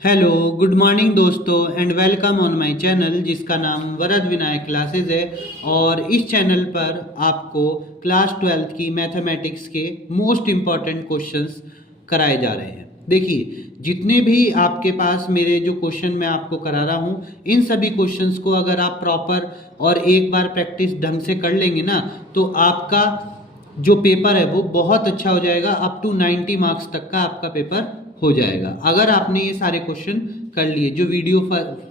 Hello good morning दोस्तों and welcome on my channel जिसका नाम वरद विनायक क्लासेस है। और इस चैनल पर आपको क्लास 12th की मैथमेटिक्स के मोस्ट इम्पॉर्टेंट क्वेश्चंस कराए जा रहे हैं। देखिए, जितने भी आपके पास मेरे जो क्वेश्चन मैं आपको करा रहा हूँ, इन सभी क्वेश्चंस को अगर आप प्रॉपर और एक बार प्रैक्टिस ढंग से कर लेंगे ना, तो आपका जो पेपर है वो बहुत अच्छा हो जाएगा। अप टू 90 मार्क्स तक का आपका पेपर हो जाएगा अगर आपने ये सारे क्वेश्चन कर लिए जो वीडियो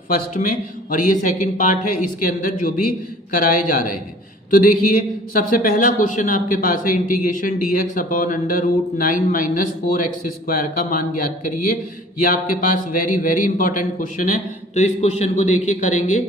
फर्स्ट में और ये सेकंड पार्ट है इसके अंदर जो भी कराए जा रहे हैं। तो देखिए, सबसे पहला क्वेश्चन आपके पास है integration dx upon under root 9 minus 4x square का मान ज्ञात करिए। ये आपके पास वेरी वेरी इंपॉर्टेंट क्वेश्चन है। तो इस क्वेश्चन को देखिए करेंगे,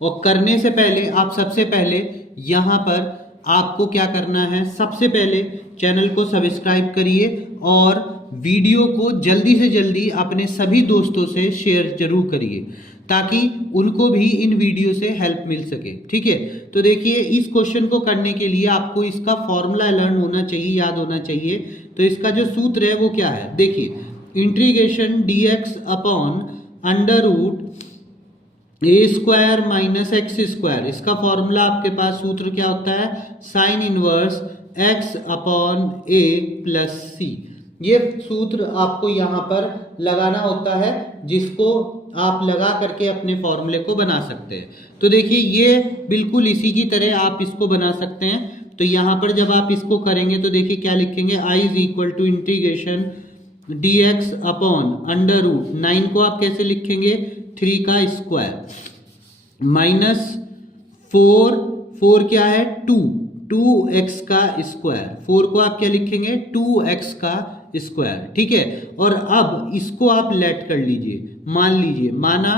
और करने से पहले आप सबसे पहले यहाँ पर आपको क्या करना है, सबसे पहले चैनल को सब्सक्राइब करिए और वीडियो को जल्दी से जल्दी अपने सभी दोस्तों से शेयर जरूर करिए ताकि उनको भी इन वीडियो से हेल्प मिल सके। ठीक है, तो देखिए इस क्वेश्चन को करने के लिए आपको इसका फॉर्मूला लर्न होना चाहिए, याद होना चाहिए। तो इसका जो सूत्र है वो क्या है, देखिए integration dx upon under root A square minus X square, इसका फॉर्मूला आपके पास सूत्र क्या होता है, sine inverse X upon A plus C. ये सूत्र आपको यहाँ पर लगाना होता है जिसको आप लगा करके अपने फॉर्मूले को बना सकते हैं। तो देखिए ये बिल्कुल इसी की तरह आप इसको बना सकते हैं। तो यहाँ पर जब आप इसको करेंगे तो देखिए क्या लिखेंगे, I is equal to integration dx upon under root 9 को आप कैसे लिखेंगे, 3 का स्क्वायर माइनस 4 क्या है 2x का स्क्वायर, 4 को आप क्या लिखेंगे 2x का स्क्वायर। ठीक है, और अब इसको आप लेट कर लीजिए, मान लीजिए, माना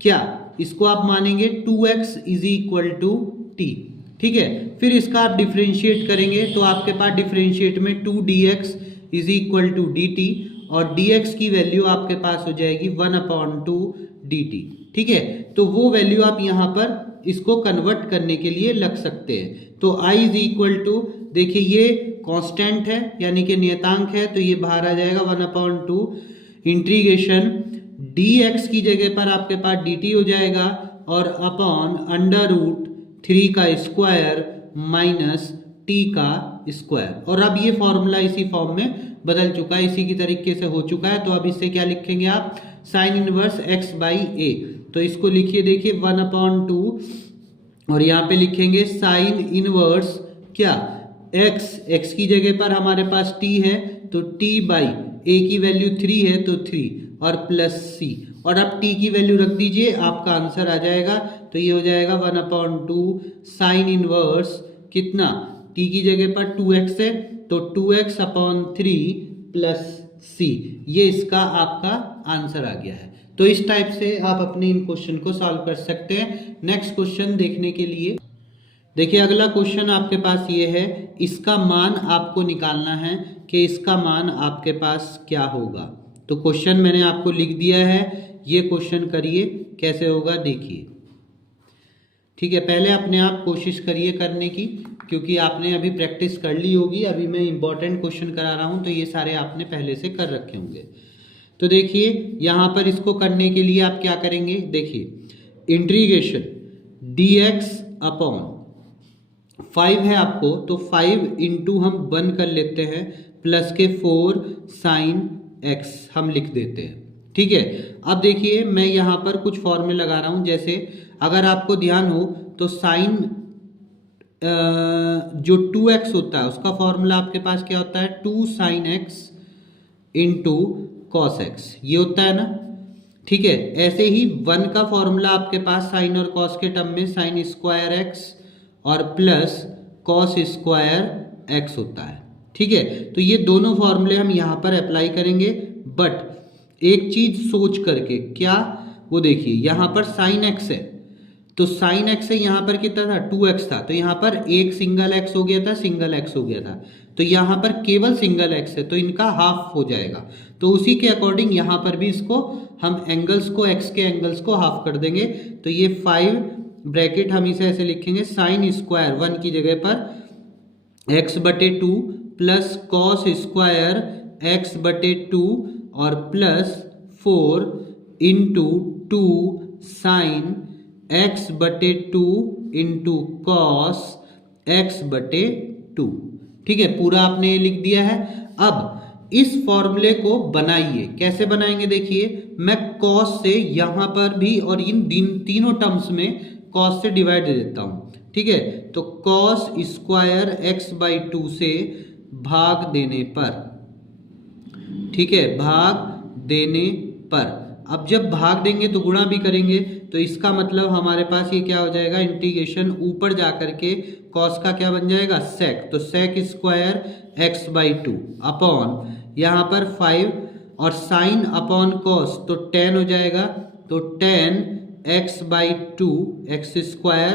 क्या, इसको आप मानेंगे 2x is equal to t। ठीक है, फिर इसका आप डिफ्रेंशिएट करेंगे तो आपके पास डिफ्रेंशिएट में 2dx is equal to dt और dx की वैल्यू आपके पास हो जाएगी 1/2 dt। ठीक है, तो वो वैल्यू आप यहाँ पर इसको कन्वर्ट करने के लिए लग सकते हैं। तो i इज इक्वल टू, देखिए ये कांस्टेंट है यानी कि नियतांक है, तो ये बाहर आ जाएगा 1/2 इंटीग्रेशन dx की जगह पर आपके पास dt हो जाएगा और अपॉन अंडर रूट 3 का स्क्वायर माइनस t का स्क्वायर। और अब ये फॉर्मूला इसी फॉर्म में बदल चुका है, इसी की तरीके से हो चुका है। तो अब इससे क्या लिखेंगे आप, साइन इनवर्स x बाई ए। तो इसको लिखिए, देखिए 1/2 और यहाँ पे लिखेंगे साइन इनवर्स क्या, x की जगह पर हमारे पास t है तो t बाई a की वैल्यू 3 है तो 3 और प्लस c, और अब t की वैल्यू रख दीजिए, आपका आंसर आ जाएगा। तो ये हो जाएगा 1/2 साइन इनवर्स कितना, t की जगह पर 2x है तो 2x अपॉन 3 प्लस c, ये इसका आपका आंसर आ गया है। तो इस टाइप से आप अपने इन क्वेश्चन को सॉल्व कर सकते हैं। नेक्स्ट क्वेश्चन देखने के लिए देखिए, अगला क्वेश्चन आपके पास ये है, इसका मान आपको निकालना है कि इसका मान आपके पास क्या होगा। तो क्वेश्चन मैंने आपको लिख दिया है, ये क्वेश्चन करिए कैसे होगा देखिए। ठीक है, पहले अपने आप कोशिश करिए करने की, क्योंकि आपने अभी प्रैक्टिस कर ली होगी। अभी मैं इंपॉर्टेंट क्वेश्चन करा रहा हूँ तो ये सारे आपने पहले से कर रखे होंगे। तो देखिए यहाँ पर इसको करने के लिए आप क्या करेंगे, देखिए इंटीग्रेशन dx अपॉन 5 है आपको, तो 5 इंटू हम 1 कर लेते हैं प्लस के 4 साइन x हम लिख देते हैं। ठीक है, अब देखिए मैं यहाँ पर कुछ फॉर्मूले लगा रहा हूँ, जैसे अगर आपको ध्यान हो तो साइन जो 2x होता है उसका फॉर्मूला आपके पास क्या होता है, 2 sine x into cos x, ये होता है ना। ठीक है, ऐसे ही 1 का फॉर्मूला आपके पास साइन और कॉस के टर्म में साइन स्क्वायर x और प्लस कॉस स्क्वायर x होता है। ठीक है, तो ये दोनों फॉर्मूले हम यहाँ पर अप्लाई करेंगे, बट एक चीज सोच करके, क्या, वो देखिए यहाँ पर साइन x है तो साइन x से यहाँ पर कितना था 2x था, तो यहाँ पर एक सिंगल x हो गया था, सिंगल x हो गया था, तो यहाँ पर केवल सिंगल x है तो इनका हाफ हो जाएगा। तो उसी के अकॉर्डिंग यहाँ पर भी इसको हम एंगल्स को, x के एंगल्स को हाफ कर देंगे। तो ये 5 ब्रैकेट हम इसे ऐसे लिखेंगे, साइन स्क्वायर 1 की जगह पर x/2 plus cos square x/2 और प्लस 4 इंटू 2 साइन x बटे 2 इंटू कॉस x बटे 2। ठीक है, पूरा आपने ये लिख दिया है। अब इस फॉर्मूले को बनाइए। कैसे बनाएंगे देखिए, मैं कॉस से यहां पर भी और इन तीनों टर्म्स में कॉस से डिवाइड दे देता हूं। ठीक है, तो कॉस स्क्वायर x बाई 2 से भाग देने पर, ठीक है, भाग देने पर, अब जब भाग देंगे तो गुणा भी करेंगे, तो इसका मतलब हमारे पास ये क्या हो जाएगा, इंटीग्रेशन ऊपर जाकर के कॉस का क्या बन जाएगा, सेक, तो sec square x by 2 upon यहाँ पर 5 और साइन अपॉन कॉस तो 10 हो जाएगा, तो 10 x by 2 x square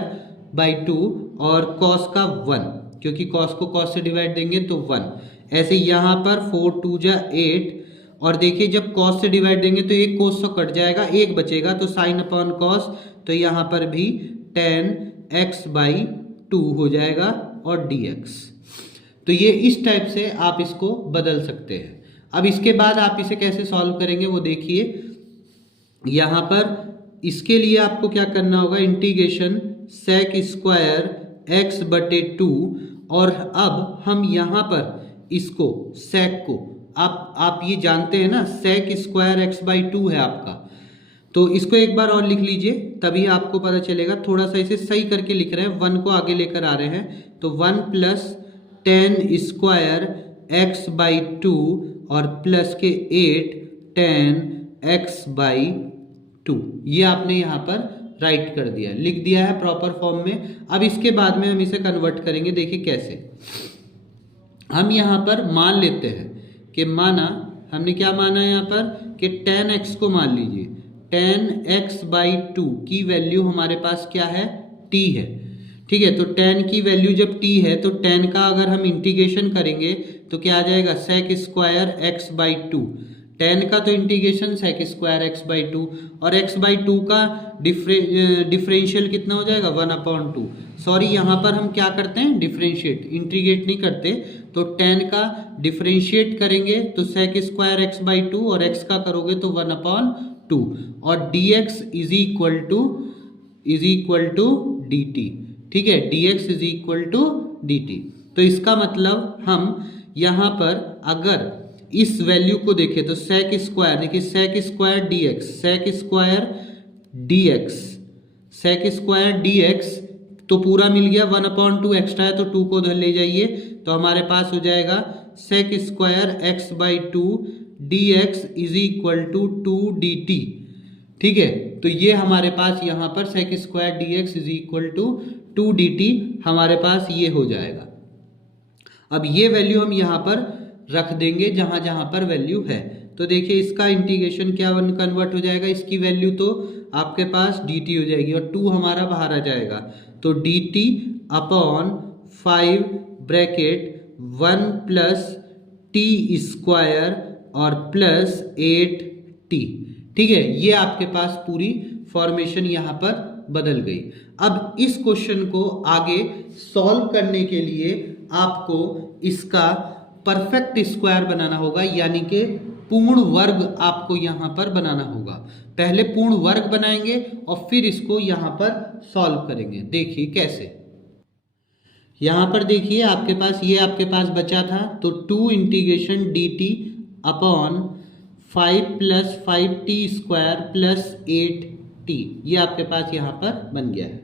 by 2 और कॉस का 1, क्योंकि कॉस को कॉस से डिवाइड देंगे तो 1। ऐसे यहाँ पर 4 2 जा 8 और देखिए जब कॉस से डिवाइड देंगे तो एक कॉस तो कट जाएगा, एक बचेगा, तो साइन अपॉन कॉस, तो यहाँ पर भी 10x बाई 2 हो जाएगा और dx। तो ये इस टाइप से आप इसको बदल सकते हैं। अब इसके बाद आप इसे कैसे सॉल्व करेंगे वो देखिए। यहाँ पर इसके लिए आपको क्या करना होगा, इंटीग्रेशन सेक स्क्वायर x बटे 2 और अब हम यहाँ पर इसको सेक को आप ये जानते हैं ना, सेक स्क्वायर x बाई 2 है आपका, तो इसको एक बार और लिख लीजिए तभी आपको पता चलेगा। थोड़ा सा इसे सही करके लिख रहे हैं, 1 को आगे लेकर आ रहे हैं, तो 1 प्लस 10 स्क्वायर x बाई 2 और प्लस के 8 10x बाई 2, ये आपने यहाँ पर राइट कर दिया, लिख दिया है प्रॉपर फॉर्म में। अब इसके बाद में हम इसे कन्वर्ट करेंगे, देखिए कैसे। हम यहाँ पर मान लेते हैं कि माना, हमने क्या माना यहाँ पर कि 10x को मान लीजिए, 10x बाई 2 की वैल्यू हमारे पास क्या है, t है। ठीक है, तो 10 की वैल्यू जब t है तो 10 का अगर हम इंटीग्रेशन करेंगे तो क्या आ जाएगा, सेक स्क्वायर x बाई 2, 10 का तो integration sec square x by 2 और x बाई 2 का डिफरेंशियल कितना हो जाएगा, 1/2। सॉरी, यहाँ पर हम क्या करते हैं, डिफरेंशिएट, इंटीग्रेट नहीं करते, तो 10 का डिफरेंशिएट करेंगे तो सेक स्क्वायर x बाई 2 और x का करोगे तो 1/2 और dx is equal to dt। ठीक है, dx is equal to dt। तो इसका मतलब हम यहाँ पर अगर इस वैल्यू को देखें तो सेक स्क्वायर, देखिए sec square dx, sec square dx, sec square dx तो पूरा मिल गया, 1/2 एक्स्ट्रा है तो 2 को उधर ले जाइए, तो हमारे पास हो जाएगा sec square x by 2 dx is equal to 2 dt। ठीक है, तो ये हमारे पास यहाँ पर sec square dx is equal to 2 dt हमारे पास ये हो जाएगा। अब ये वैल्यू हम यहाँ पर रख देंगे जहाँ जहाँ पर वैल्यू है, तो देखिए इसका इंटीग्रेशन क्या कन्वर्ट हो जाएगा, इसकी वैल्यू तो आपके पास dt हो जाएगी और 2 हमारा बाहर आ जाएगा, तो dt upon 5 bracket 1 plus T square और प्लस 8t। ठीक है, ये आपके पास पूरी फॉर्मेशन यहाँ पर बदल गई। अब इस क्वेश्चन को आगे सॉल्व करने के लिए आपको इसका परफेक्ट स्क्वायर बनाना होगा, यानी कि पूर्ण वर्ग आपको यहाँ पर बनाना होगा। पहले पूर्ण वर्ग बनाएंगे और फिर इसको यहाँ पर सॉल्व करेंगे। देखिए कैसे, यहाँ पर देखिए आपके पास ये आपके पास बचा था, तो 2 integration dt upon 5 plus 5t square plus 8t, ये आपके पास यहाँ पर बन गया है।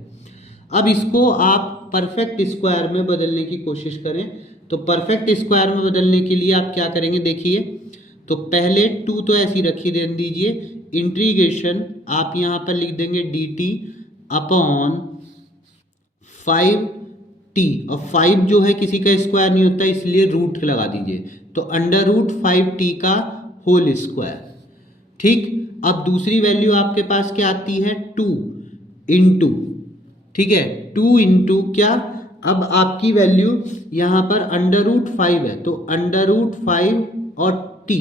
अब इसको आप परफेक्ट स्क्वायर में बदलने की कोशिश करें, तो परफेक्ट स्क्वायर में बदलने के लिए आप क्या करेंगे, देखिए तो पहले 2 तो ऐसी रखी दे दीजिए, इंटीग्रेशन आप यहाँ पर लिख देंगे dt अपॉन 5t, और 5 जो है किसी का स्क्वायर नहीं होता इसलिए रूट लगा दीजिए, तो अंडर रूट 5t का होल स्क्वायर। ठीक, अब दूसरी वैल्यू आपके पास क्या आती है, 2 इंटू, ठीक है, 2 इंटू क्या, अब आपकी वैल्यू यहाँ पर अंडर रूट 5 है, तो अंडर रूट 5 और t।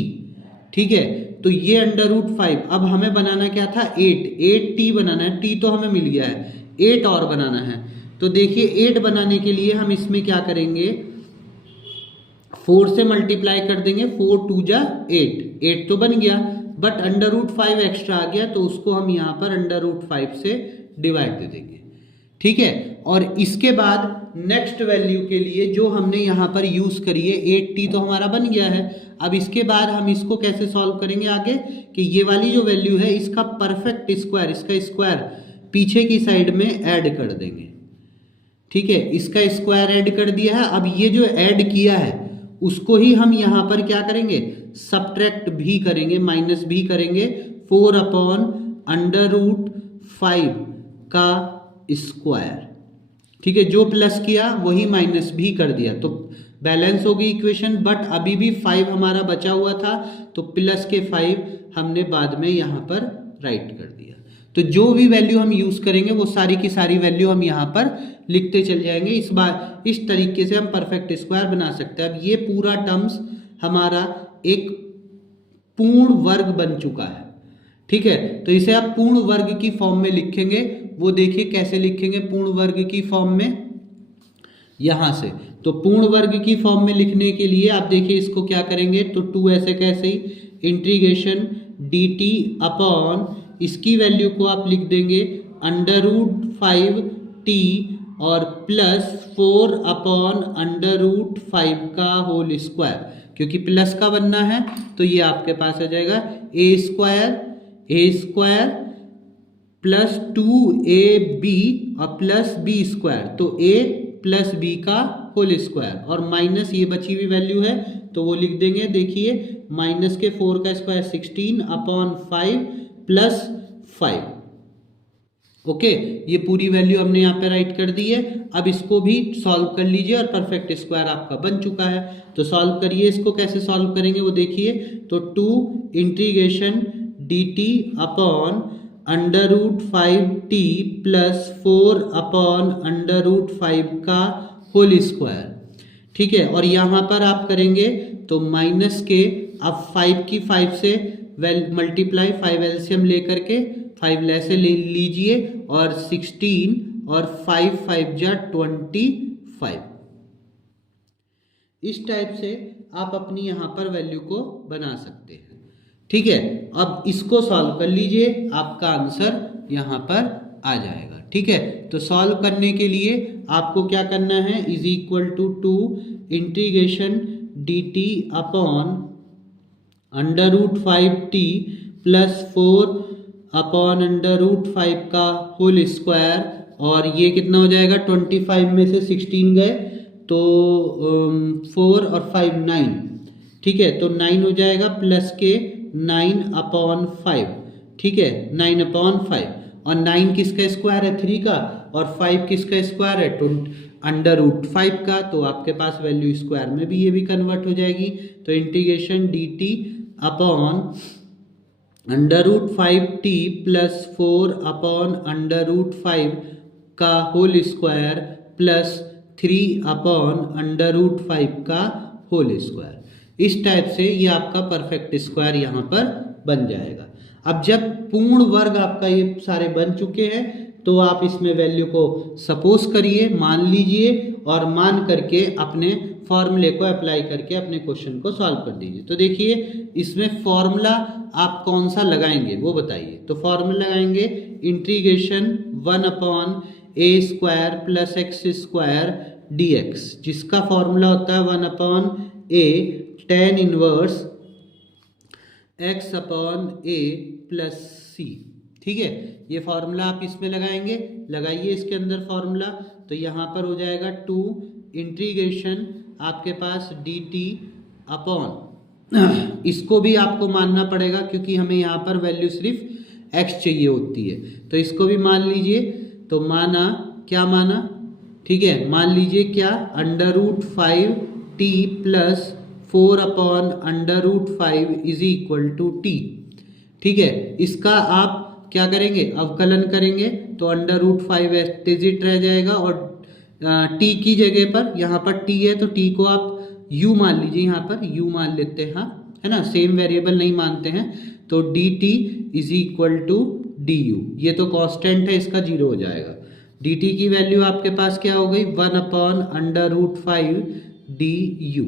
ठीक है, तो ये अंडर रूट 5, अब हमें बनाना क्या था, 8t बनाना है, t तो हमें मिल गया है, 8 और बनाना है। तो देखिए 8 बनाने के लिए हम इसमें क्या करेंगे, 4 से मल्टीप्लाई कर देंगे, 4 2 जा 8, 8 तो बन गया, बट अंडर रूट 5 एक्स्ट्रा आ गया तो उसको हम यहाँ पर अंडर रूट 5 से डिवाइड दे देंगे, ठीक है। और इसके बाद नेक्स्ट वैल्यू के लिए जो हमने यहाँ पर यूज करी है 8t तो हमारा बन गया है। अब इसके बाद हम इसको कैसे सॉल्व करेंगे आगे कि ये वाली जो वैल्यू है इसका परफेक्ट स्क्वायर, इसका स्क्वायर पीछे की साइड में ऐड कर देंगे, ठीक है। इसका स्क्वायर ऐड कर दिया है। अब ये जो ऐड किया है उसको ही हम यहाँ पर क्या करेंगे, सब्ट्रैक्ट भी करेंगे, माइनस भी करेंगे 4 अपॉन अंडर रूट 5 का स्क्वायर, ठीक है। जो प्लस किया वही माइनस भी कर दिया तो बैलेंस हो गई इक्वेशन। बट अभी भी 5 हमारा बचा हुआ था तो प्लस के 5 हमने बाद में यहाँ पर राइट कर दिया। तो जो भी वैल्यू हम यूज करेंगे वो सारी की सारी वैल्यू हम यहाँ पर लिखते चल जाएंगे। इस बार इस तरीके से हम परफेक्ट स्क्वायर बना सकते हैं। अब ये पूरा टर्म्स हमारा एक पूर्ण वर्ग बन चुका है, ठीक है। तो इसे आप पूर्ण वर्ग की फॉर्म में लिखेंगे, वो देखिए कैसे लिखेंगे पूर्ण वर्ग की फॉर्म में, यहां से। तो पूर्ण वर्ग की फॉर्म में लिखने के लिए आप देखिए इसको क्या करेंगे, तो 2 ऐसे कैसे ही इंटीग्रेशन dt अपॉन इसकी वैल्यू को आप लिख देंगे अंडर रूट 5t और प्लस 4 अपॉन अंडर रूट 5 का होल स्क्वायर, क्योंकि प्लस का बनना है तो ये आपके पास आ जाएगा ए स्क्वायर प्लस 2ab और प्लस बी स्क्वायर, तो a प्लस बी का होल स्क्वायर और माइनस ये बची हुई वैल्यू है तो वो लिख देंगे, देखिए माइनस के 4 का स्क्वायर 16 अपॉन 5 प्लस 5, ओके। ये पूरी वैल्यू हमने यहाँ पे राइट कर दी है। अब इसको भी सॉल्व कर लीजिए और परफेक्ट स्क्वायर आपका बन चुका है। तो सॉल्व करिए, इसको कैसे सॉल्व करेंगे वो देखिए। तो 2 integration dt upon under root 5t plus 4 upon under root 5 का होल स्क्वायर, ठीक है। और यहाँ पर आप करेंगे तो माइनस के अब 5 की 5 से मल्टीप्लाई 5 एलसीएम लेकर के 5 ऐसे ले लीजिए और 16 और 5 5 जा 25। इस टाइप से आप अपनी यहाँ पर वैल्यू को बना सकते हैं, ठीक है। अब इसको सॉल्व कर लीजिए, आपका आंसर यहाँ पर आ जाएगा, ठीक है। तो सॉल्व करने के लिए आपको क्या करना है, is equal to 2 integration dt upon under root 5t plus 4 upon under root 5 का होल स्क्वायर, और ये कितना हो जाएगा 25 में से 16 गए तो 4 और 5 9, ठीक है। तो 9 हो जाएगा प्लस के 9 अपॉन 5, ठीक है, 9 अपॉन 5। और 9 किसका स्क्वायर है 3 का, और 5 किसका स्क्वायर है अंडर रूट 5 का, तो आपके पास वैल्यू स्क्वायर में भी ये भी कन्वर्ट हो जाएगी। तो integration dt upon under root 5t plus 4 upon under root 5 का whole square plus 3 upon under root 5 का होल स्क्वायर। इस टाइप से ये आपका परफेक्ट स्क्वायर यहाँ पर बन जाएगा। अब जब पूर्ण वर्ग आपका ये सारे बन चुके हैं तो आप इसमें वैल्यू को सपोज करिए, मान लीजिए, और मान करके अपने फॉर्मूले को अप्लाई करके अपने क्वेश्चन को सॉल्व कर दीजिए। तो देखिए इसमें फॉर्मूला आप कौन सा लगाएंगे वो बताइए। तो फॉर्मूला लगाएंगे integration 1 upon A square plus X square dx, जिसका फॉर्मूला होता है 1 upon A tan inverse x upon A plus C, ठीक है। ये फॉर्मूला आप इसमें लगाएंगे, लगाइए इसके अंदर फॉर्मूला। तो यहाँ पर हो जाएगा 2 इंटीग्रेशन आपके पास dt अपॉन, इसको भी आपको मानना पड़ेगा क्योंकि हमें यहाँ पर वैल्यू सिर्फ x चाहिए होती है, तो इसको भी मान लीजिए। तो माना, क्या माना, ठीक है, मान लीजिए क्या under root 5t plus 4 upon under root 5 is equal to t, ठीक है। इसका आप क्या करेंगे, अवकलन करेंगे तो अंडर रूट 5 एस्टेजिट रह जाएगा और t की जगह पर यहाँ पर t है तो t को आप u मान लीजिए, यहाँ पर u मान लेते हैं, है ना, सेम वेरिएबल नहीं मानते हैं। तो dt is equal to du, ये तो कांस्टेंट है, इसका 0 हो जाएगा। dt की वैल्यू आपके पास क्या हो गई 1 अपॉन अंडर रूट 5 du,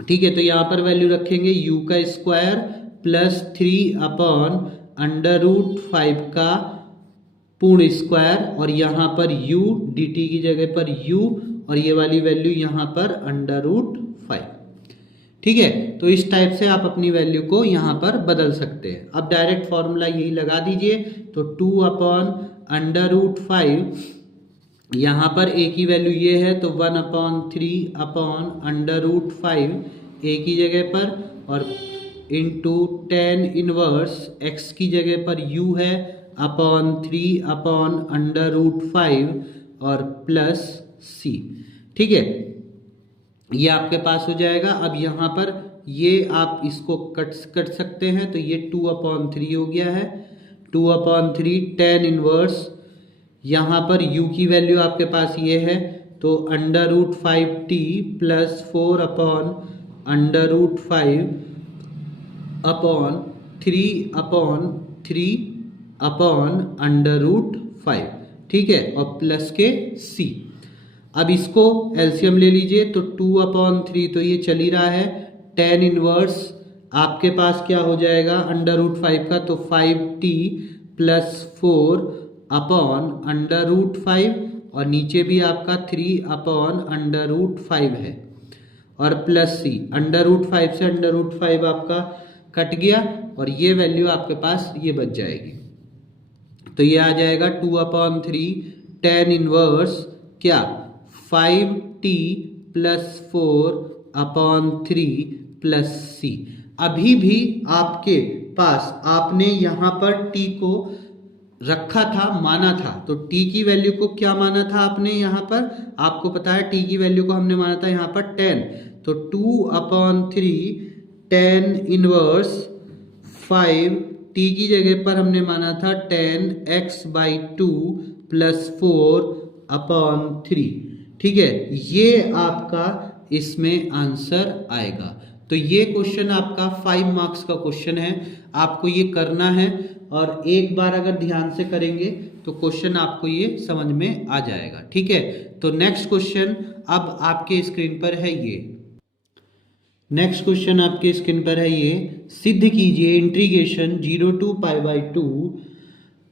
ठीक है। तो यहाँ पर वैल्यू रखेंगे u का स्क्वायर प्लस 3/√5 का पूर्ण स्क्वायर, और यहाँ पर u dt की जगह पर u, और ये वाली वैल्यू यहाँ पर √5। ठीक है, तो इस टाइप से आप अपनी वैल्यू को यहाँ पर बदल सकते हैं। अब डायरेक्ट फॉर्मूला यही लगा दीजिए, तो 2/√5, यहाँ पर a की वैल्यू ये है तो 1/3/√5 a की जगह पर, और इंटू tan इनवर्स x की जगह पर u है /3/√5 और प्लस c। ठीक है, ये आपके पास हो जाएगा। अब यहाँ पर ये आप इसको कट सकते हैं, तो ये 2/3 हो गया है, 2/3 tan इनवर्स, यहाँ पर u की वैल्यू आपके पास ये है तो √5t प्लस 4/√5/3/√5। ठीक है, और प्लस के c। अब इसको एलसीएम ले लीजिए, तो 2/3 तो ये चल ही रहा है, tan इनवर्स आपके पास क्या हो जाएगा √5 का, तो 5t प्लस 4/√5, और नीचे भी आपका 3/√5 है, और प्लस c, √5 से √5 आपका कट गया, और ये वैल्यू आपके पास ये बच जाएगी। तो ये आ जाएगा 2/3 tan इनवर्स क्या 5t प्लस 4/3 प्लस c। अभी भी आपके पास आपने यहाँ पर t को रखा था, माना था, तो t की वैल्यू को क्या माना था आपने यहाँ पर, आपको पता है t की वैल्यू को हमने माना था यहाँ पर 10, तो 2/3 tan इनवर्स 5, t की जगह पर हमने माना था 10x/2 प्लस 4/3। ठीक है, ये आपका इसमें आंसर आएगा। तो ये क्वेश्चन आपका 5 मार्क्स का क्वेश्चन है, आपको ये करना है, और एक बार अगर ध्यान से करेंगे तो क्वेश्चन आपको ये समझ में आ जाएगा। ठीक है, तो नेक्स्ट क्वेश्चन अब आपके स्क्रीन पर है ये, नेक्स्ट क्वेश्चन आपके स्क्रीन पर है ये, सिद्ध कीजिए integration 0 to π/2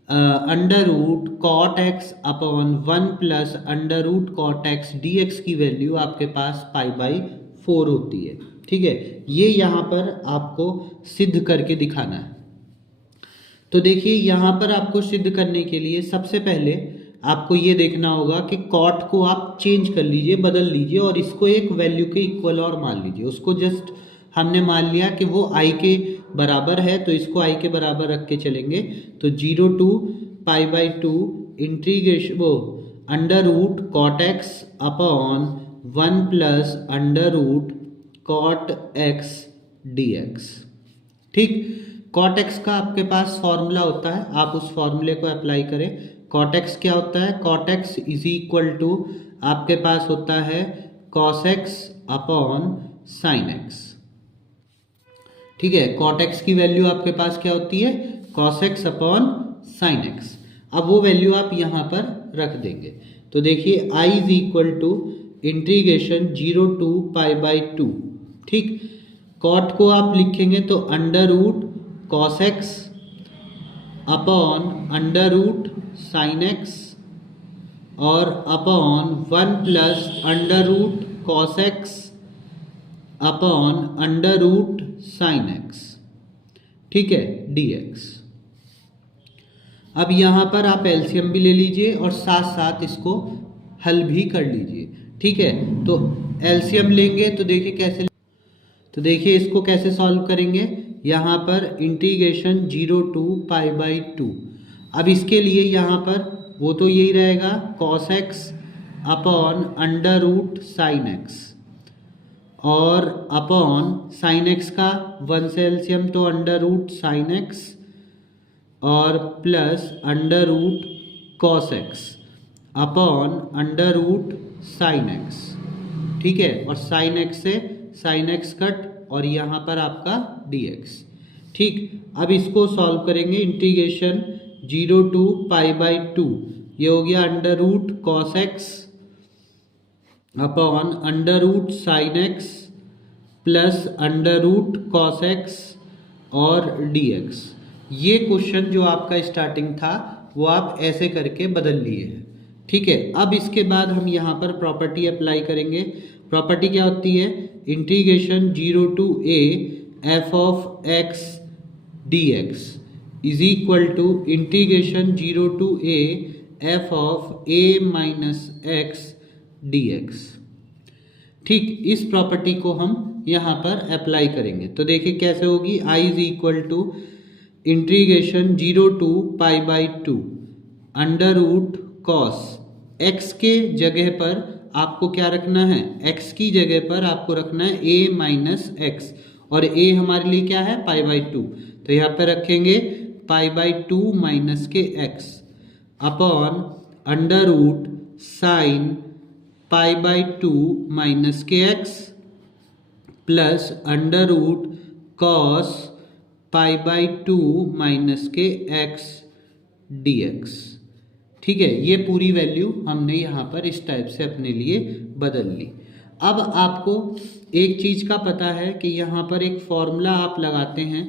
√cot(x/1 plus √cot(x) dx की वैल्यू आपके पास π/4 होती है। ठीक है, ये यहाँ पर आपको सिद्ध करके दिखाना है। तो देखिए यहाँ पर आपको सिद्ध करने के लिए सबसे पहले आपको ये देखना होगा कि कॉट को आप चेंज कर लीजिए, बदल लीजिए, और इसको एक वैल्यू के इक्वल और मान लीजिए। उसको जस्ट हमने मान लिया कि वो i के बराबर है, तो इसको i के बराबर रख के चलेंगे। तो 0 to π/2 इंटीग्रेशन वो √cot(x/1 प्लस √cot(x) dx। ठीक, cot x का आपके पास फॉर्मूला होता है, आप उस फॉर्मूले को अप्लाई करें। cot x क्या होता है, cot x is equal to आपके पास होता है cos x/sin x। ठीक है, cot x की वैल्यू आपके पास क्या होती है cos x/sin x। अब वो वैल्यू आप यहाँ पर रख देंगे, तो देखिए i is equal to integration 0 to π/2। ठीक, cot को आप लिखेंगे तो √cos x/√sin x और /1 प्लस √cos x/√sin x। ठीक है, dx। अब यहाँ पर आप एलसीएम भी ले लीजिए और साथ साथ इसको हल भी कर लीजिए। ठीक है, तो एलसीएम लेंगे तो देखिए कैसे, तो देखिए इसको कैसे सॉल्व करेंगे। यहाँ पर इंटीग्रेशन 0 to π/2। अब इसके लिए यहाँ पर वो तो यही रहेगा cos x/√sin x और अपॉन sin x का 1 से एलसीएम तो √sin x और plus √cos x upon √sin x। ठीक है, और sin x से sin x कट और यहाँ पर आपका dx। ठीक, अब इसको सॉल्व करेंगे इंटीग्रेशन 0 to π/2, ये हो गया √cos x upon √sin x plus √cos x और dx। ये क्वेश्चन जो आपका स्टार्टिंग था वो आप ऐसे करके बदल लिए हैं, ठीक है। अब इसके बाद हम यहाँ पर प्रॉपर्टी अप्लाई करेंगे। प्रॉपर्टी क्या होती है? Integration 0 to a f of x dx is equal to integration 0 to a f of a minus x dx। ठीक, इस प्रॉपर्टी को हम यहाँ पर अप्लाई करेंगे तो देखिए कैसे होगी। I is equal to integration 0 to pi by 2 under root cos. x के जगह पर आपको क्या रखना है? x की जगह पर आपको रखना है a माइनस एक्स, और a हमारे लिए क्या है? Pi by 2। तो यहाँ पर रखेंगे पाई बाई 2 माइनस के x upon under root sine pi by 2 minus के x plus under root cos pi by 2 minus के x dx। ठीक है, ये पूरी वैल्यू हमने यहाँ पर इस टाइप से अपने लिए बदल ली। अब आपको एक चीज़ का पता है कि यहाँ पर एक फॉर्मूला आप लगाते हैं।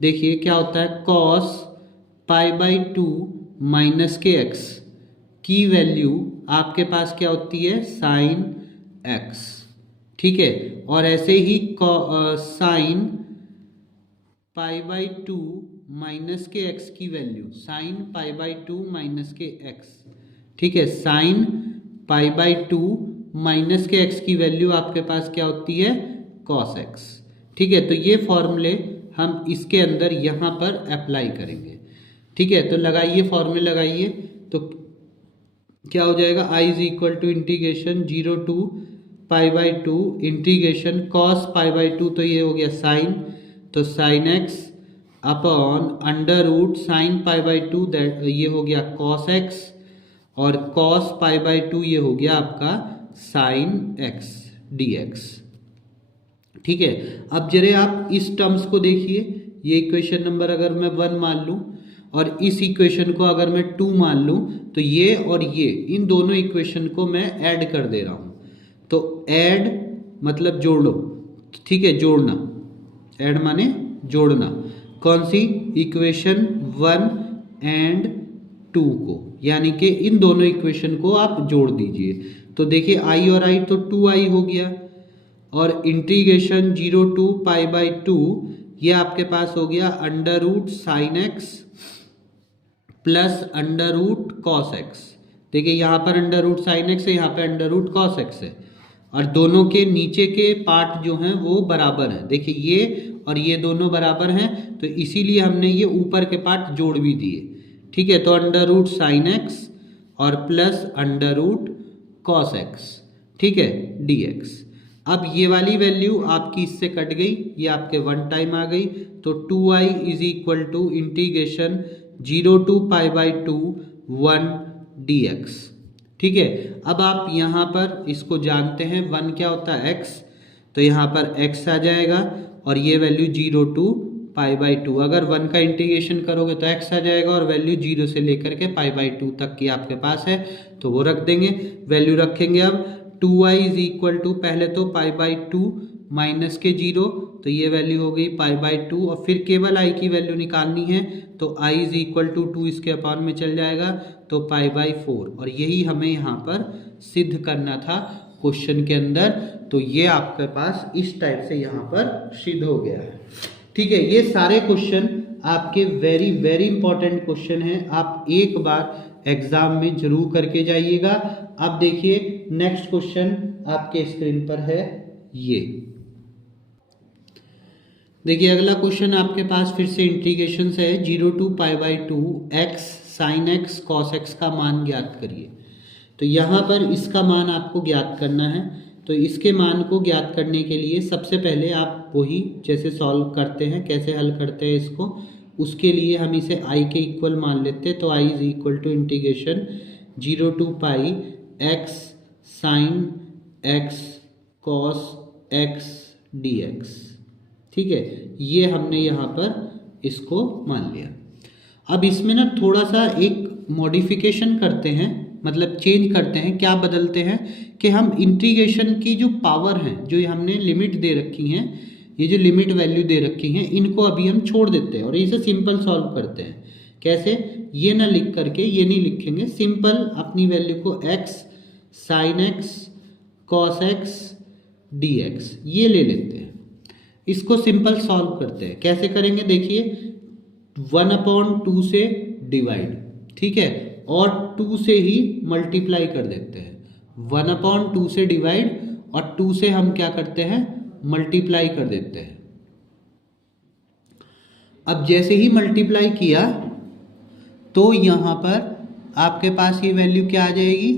देखिए क्या होता है, कॉस पाई बाई 2 माइनस के x की वैल्यू आपके पास क्या होती है? Sine x। ठीक है, और ऐसे ही साइन पाई बाई 2 माइनस के x की value sine pi by 2 minus के x। ठीक है, साइन पाई बाई 2 माइनस के x की वैल्यू आपके पास क्या होती है? Cos x। ठीक है, तो ये फॉर्मूले हम इसके अंदर यहाँ पर अप्लाई करेंगे। ठीक है, तो लगाइए, फॉर्मूले लगाइए, तो क्या हो जाएगा? I is equal to integration 0 to pi by 2 integration cos pi by 2, तो ये हो गया साइन, तो sine x upon under root sine pi by 2, that ये हो गया कॉस एक्स, और कॉस पाई बाई 2 ये हो गया आपका साइन एक्स dx। ठीक है, अब जरा आप इस टर्म्स को देखिए। ये इक्वेशन नंबर अगर मैं 1 मान लूँ और इस इक्वेशन को अगर मैं 2 मान लूँ, तो ये और ये इन दोनों इक्वेशन को मैं ऐड कर दे रहा हूँ। तो ऐड मतलब जोड़ो, ठीक है, जोड़ना, ऐड माने जोड़ना। कौन सी? इक्वेशन 1 एंड 2 को, यानी कि इन दोनों इक्वेशन को आप जोड़ दीजिए। तो देखिए i और i तो 2i हो गया, और इंटीग्रेशन 0 to पाई बाई 2 ये आपके पास हो गया under root sine x plus under root cos x. देखिए यहाँ पर अंडर रूट साइन एक्स है, यहाँ पे अंडर रूट कॉस एक्स है, और दोनों के नीचे के पार्ट जो हैं वो बराबर हैं। देखिए ये और ये दोनों बराबर हैं, तो इसीलिए हमने ये ऊपर के पार्ट जोड़ भी दिए। ठीक है, तो अंडर रूट साइन एक्स और plus under root cos x, ठीक है, dx। अब ये वाली वैल्यू आपकी इससे कट गई, ये आपके 1 टाइम आ गई, तो 2i is equal to integration 0 to pi by 2 1 dx। ठीक है, अब आप यहाँ पर इसको जानते हैं 1 क्या होता है? x, तो यहाँ पर x आ जाएगा, और ये वैल्यू 0 to पाई बाई 2। अगर 1 का इंटीग्रेशन करोगे तो x आ जाएगा, और वैल्यू 0 से लेकर के पाई बाई 2 तक की आपके पास है, तो वो रख देंगे। वैल्यू रखेंगे अब 2i इज इक्वल टू, पहले तो पाई बाई 2 माइनस के 0, तो ये वैल्यू हो गई पाई बाई 2, और फिर केवल i की वैल्यू निकालनी है, तो i इज इक्वल टू 2 इसके अपॉन में चल जाएगा, तो पाई बाई 4। और यही हमें यहाँ पर सिद्ध करना था क्वेश्चन के अंदर, तो ये आपके पास इस टाइप से यहाँ पर सिद्ध हो गया है। ठीक है, ये सारे क्वेश्चन आपके वेरी वेरी इंपॉर्टेंट क्वेश्चन हैं, आप एक बार एग्जाम में जरूर करके जाइएगा। अब देखिए नेक्स्ट क्वेश्चन आपके स्क्रीन पर है ये। देखिए अगला क्वेश्चन आपके पास फिर से इंटीग्रेशन से है, 0 to pi by 2 x sine x cos x का मान ज्ञात करिए। तो यहाँ पर इसका मान आपको ज्ञात करना है। तो इसके मान को ज्ञात करने के लिए सबसे पहले आप वही जैसे सॉल्व करते हैं, कैसे हल करते हैं इसको, उसके लिए हम इसे i के इक्वल मान लेते हैं। तो i is equal to integration 0 to pi x sine x cos x dx। ठीक है, ये हमने यहाँ पर इसको मान लिया। अब इसमें ना थोड़ा सा एक मॉडिफिकेशन करते हैं, मतलब चेंज करते हैं। क्या बदलते हैं कि हम इंटीग्रेशन की जो पावर है, जो हमने लिमिट दे रखी हैं, ये जो लिमिट वैल्यू दे रखी हैं इनको अभी हम छोड़ देते हैं और इसे सिंपल सॉल्व करते हैं। कैसे? ये ना लिख करके ये नहीं लिखेंगे, सिंपल अपनी वैल्यू को x sin x cos x dx ये ले लेते हैं, इसको सिंपल सॉल्व करते हैं। कैसे करेंगे देखिए, 1/2 से डिवाइड, ठीक है, और 2 से ही मल्टीप्लाई कर देते हैं। 1/2 से डिवाइड और 2 से हम क्या करते हैं, मल्टीप्लाई कर देते हैं। अब जैसे ही मल्टीप्लाई किया तो यहाँ पर आपके पास ये वैल्यू क्या आ जाएगी,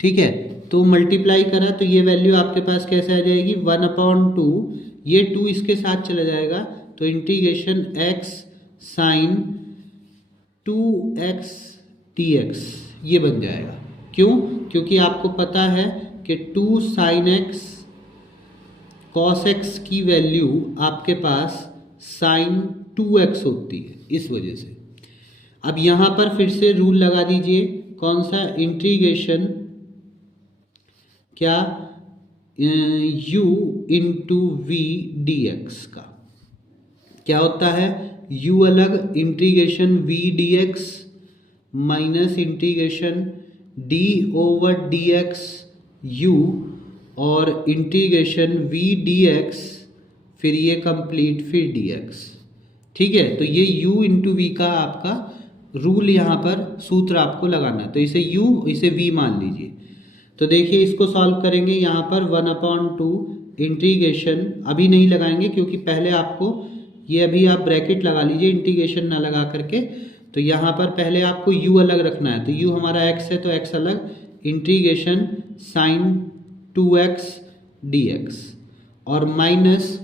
ठीक है, तो मल्टीप्लाई करा तो ये वैल्यू आपके पास कैसे आ जाएगी, 1/2, ये 2 इसके साथ चला जाएगा तो integration x sin 2x dx ये बन जाएगा। क्यों? क्योंकि आपको पता है कि 2 sin x cos x की वैल्यू आपके पास sin 2x होती है, इस वजह से। अब यहाँ पर फिर से रूल लगा दीजिए, कौन सा, इंटीग्रेशन क्या, u into V D X का क्या होता है, u अलग, integration v dx minus integration d over dx u और इंटीग्रेशन v dx फिर ये कंप्लीट फिर dx, ठीक है। तो ये u इंटू वी का आपका रूल यहाँ पर सूत्र आपको लगाना है, तो इसे u इसे v मान लीजिए। तो देखिए इसको सॉल्व करेंगे, यहाँ पर 1/2 इंटीग्रेशन अभी नहीं लगाएंगे क्योंकि पहले आपको ये अभी आप ब्रैकेट लगा लीजिए इंटीग्रेशन ना लगा करके। तो यहाँ पर पहले आपको u अलग रखना है, तो u हमारा x है तो x अलग, इंटीग्रेशन sin 2x dx और माइनस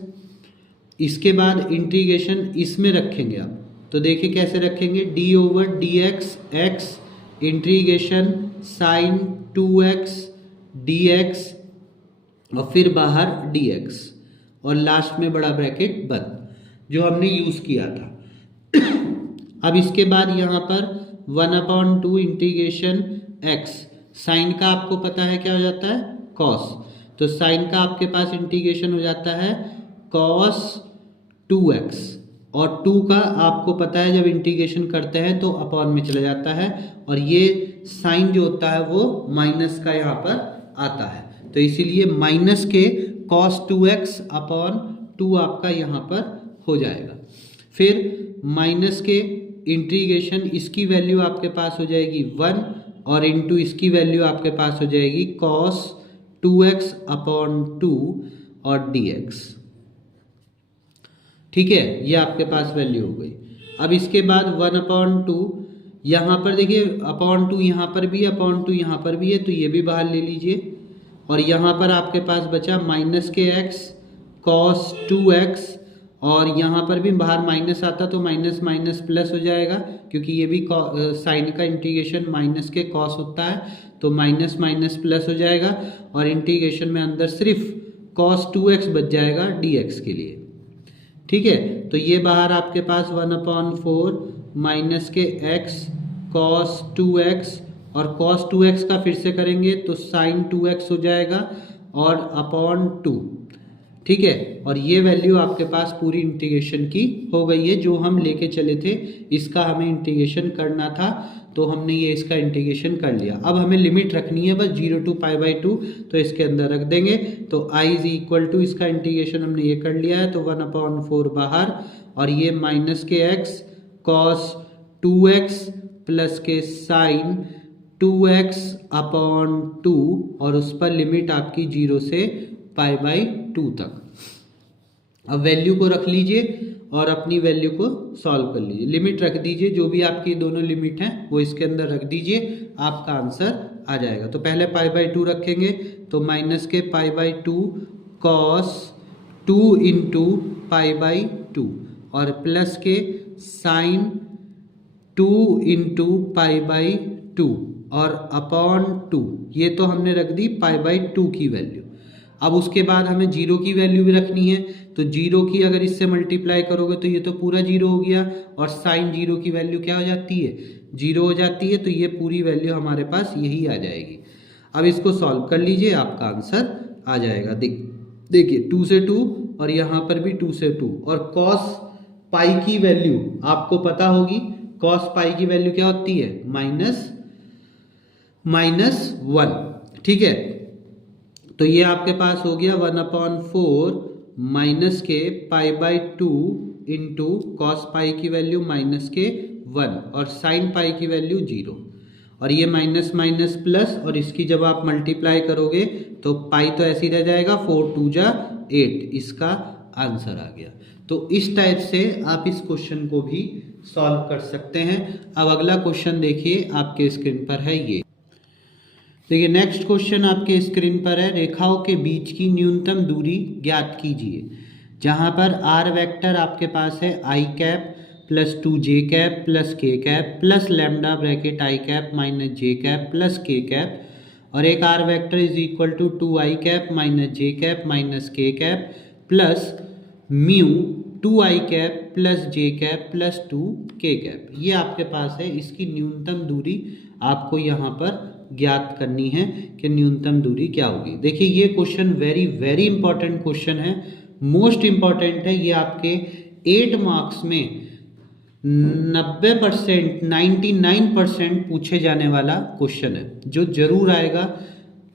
इसके बाद इंटीग्रेशन इसमें रखेंगे आप, तो देखिए कैसे रखेंगे, d over dx x integration sin 2x dx और फिर बाहर dx और लास्ट में बड़ा ब्रैकेट बंद, जो हमने यूज़ किया था। अब इसके बाद यहाँ पर 1/2 इंटीग्रेशन x, साइन का आपको पता है क्या हो जाता है, cos, तो साइन का आपके पास इंटीग्रेशन हो जाता है cos 2x और 2 का आपको पता है जब इंटीग्रेशन करते हैं तो अपॉन में चला जाता है और ये साइन जो होता है वो माइनस का यहाँ पर आता है, तो इसीलिए माइनस के cos 2x अपॉन 2 आपका यहाँ पर हो जाएगा। फिर माइनस के इंटीग्रेशन इसकी वैल्यू आपके पास हो जाएगी 1 और इंटू इसकी वैल्यू आपके पास हो जाएगी cos 2x अपॉन 2 और dx, ठीक है, ये आपके पास वैल्यू हो गई। अब इसके बाद 1/2 यहाँ पर देखिए, अपॉन 2 यहाँ पर भी, अपॉन 2 यहाँ पर भी है, तो ये भी बाहर ले लीजिए और यहाँ पर आपके पास बचा माइनस के x cos 2x और यहाँ पर भी बाहर माइनस आता तो माइनस माइनस प्लस हो जाएगा क्योंकि ये भी साइन का इंटीग्रेशन माइनस के cos होता है, तो माइनस माइनस प्लस हो जाएगा और इंटीग्रेशन में अंदर सिर्फ cos 2x बच जाएगा dx के लिए, ठीक है। तो ये बाहर आपके पास 1/4 माइनस के x cos 2x और cos 2x का फिर से करेंगे तो sin 2x हो जाएगा और अपॉन 2, ठीक है, और ये वैल्यू आपके पास पूरी इंटीग्रेशन की हो गई है जो हम लेके चले थे, इसका हमें इंटीग्रेशन करना था तो हमने ये इसका इंटीग्रेशन कर लिया। अब हमें लिमिट रखनी है बस 0 to π/2, तो इसके अंदर रख देंगे, तो i इज इक्वल टू इसका इंटीग्रेशन हमने ये कर लिया है तो 1/4 बाहर और ये माइनस के x cos 2x प्लस के sin 2x अपॉन 2 और उस पर लिमिट आपकी 0 से π/2 तक। अब वैल्यू को रख लीजिए और अपनी वैल्यू को सॉल्व कर लीजिए, लिमिट रख दीजिए, जो भी आपकी दोनों लिमिट हैं वो इसके अंदर रख दीजिए, आपका आंसर आ जाएगा। तो पहले π/2 रखेंगे तो माइनस के π/2 cos 2 इंटू π/2 और प्लस के sin 2 इंटू π/2 और अपॉन 2, ये तो हमने रख दी π/2 की वैल्यू। अब उसके बाद हमें 0 की वैल्यू भी रखनी है, तो 0 की अगर इससे मल्टीप्लाई करोगे तो ये तो पूरा 0 हो गया और साइन 0 की वैल्यू क्या हो जाती है, 0 हो जाती है, तो ये पूरी वैल्यू हमारे पास यही आ जाएगी। अब इसको सॉल्व कर लीजिए, आपका आंसर आ जाएगा। देखिए 2 से 2 और यहाँ पर भी 2 से 2, और कॉस पाई की वैल्यू आपको पता होगी। कॉस पाई की वैल्यू क्या होती है? -1। ठीक है, तो ये आपके पास हो गया 1/4 माइनस के π/2 इंटू कॉस पाई की वैल्यू -1 और साइन पाई की वैल्यू 0, और ये माइनस माइनस प्लस, और इसकी जब आप मल्टीप्लाई करोगे तो पाई तो ऐसे ही रह जाएगा, 4 2 जा 8, इसका आंसर आ गया। तो इस टाइप से आप इस क्वेश्चन को भी सॉल्व कर सकते हैं। अब अगला क्वेश्चन देखिए, आपके स्क्रीन पर है ये। देखिए नेक्स्ट क्वेश्चन आपके स्क्रीन पर है, रेखाओं के बीच की न्यूनतम दूरी ज्ञात कीजिए। जहां पर आर वेक्टर आपके पास है I cap plus 2j cap plus k cap plus lambda bracket I cap minus j cap plus k cap, और एक R vector is equal to 2i cap minus j cap minus k cap plus mu 2i cap plus j cap plus 2k cap. ये आपके पास है, इसकी न्यूनतम दूरी आपको यहाँ पर ज्ञात करनी है कि न्यूनतम दूरी क्या होगी। देखिए ये question very very important question है, मोस्ट इंपॉर्टेंट है। ये आपके 8 मार्क्स में 90% 99% पूछे जाने वाला क्वेश्चन है, जो जरूर आएगा।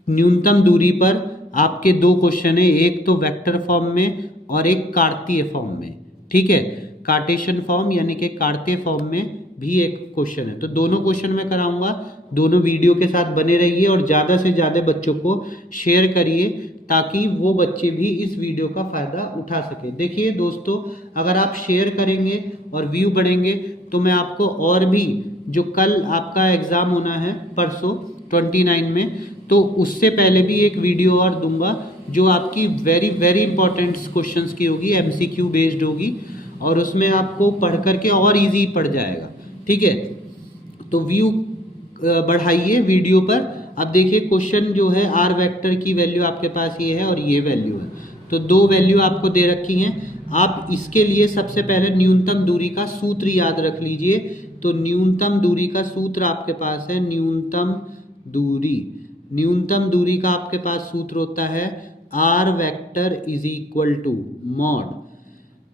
न्यूनतम दूरी पर आपके 2 क्वेश्चन है, एक तो वेक्टर फॉर्म में और एक कार्तीय फॉर्म में। ठीक है, कार्टेशियन फॉर्म यानी कि कार्तीय फॉर्म में भी एक क्वेश्चन है। तो दोनों क्वेश्चन मैं कराऊंगा, दोनों वीडियो के साथ बने रहिए और ज़्यादा से ज़्यादा बच्चों को शेयर करिए ताकि वो बच्चे भी इस वीडियो का फ़ायदा उठा सके। देखिए दोस्तों, अगर आप शेयर करेंगे और व्यू बढ़ेंगे तो मैं आपको और भी, जो कल आपका एग्ज़ाम होना है परसों 29 में, तो उससे पहले भी एक वीडियो और दूंगा जो आपकी वेरी वेरी इंपॉर्टेंट क्वेश्चंस की होगी, MCQ बेस्ड होगी, और उसमें आपको पढ़ करके और इजी पड़ जाएगा। ठीक है, तो व्यू बढ़ाइए वीडियो पर। अब देखिए क्वेश्चन जो है, आर वेक्टर की वैल्यू आपके पास ये है और ये वैल्यू है, तो 2 वैल्यू आपको दे रखी हैं। आप इसके लिए सबसे पहले न्यूनतम दूरी का सूत्र याद रख लीजिए। तो न्यूनतम दूरी का सूत्र आपके पास है, न्यूनतम दूरी का आपके पास सूत्र होता है r vector is equal to mod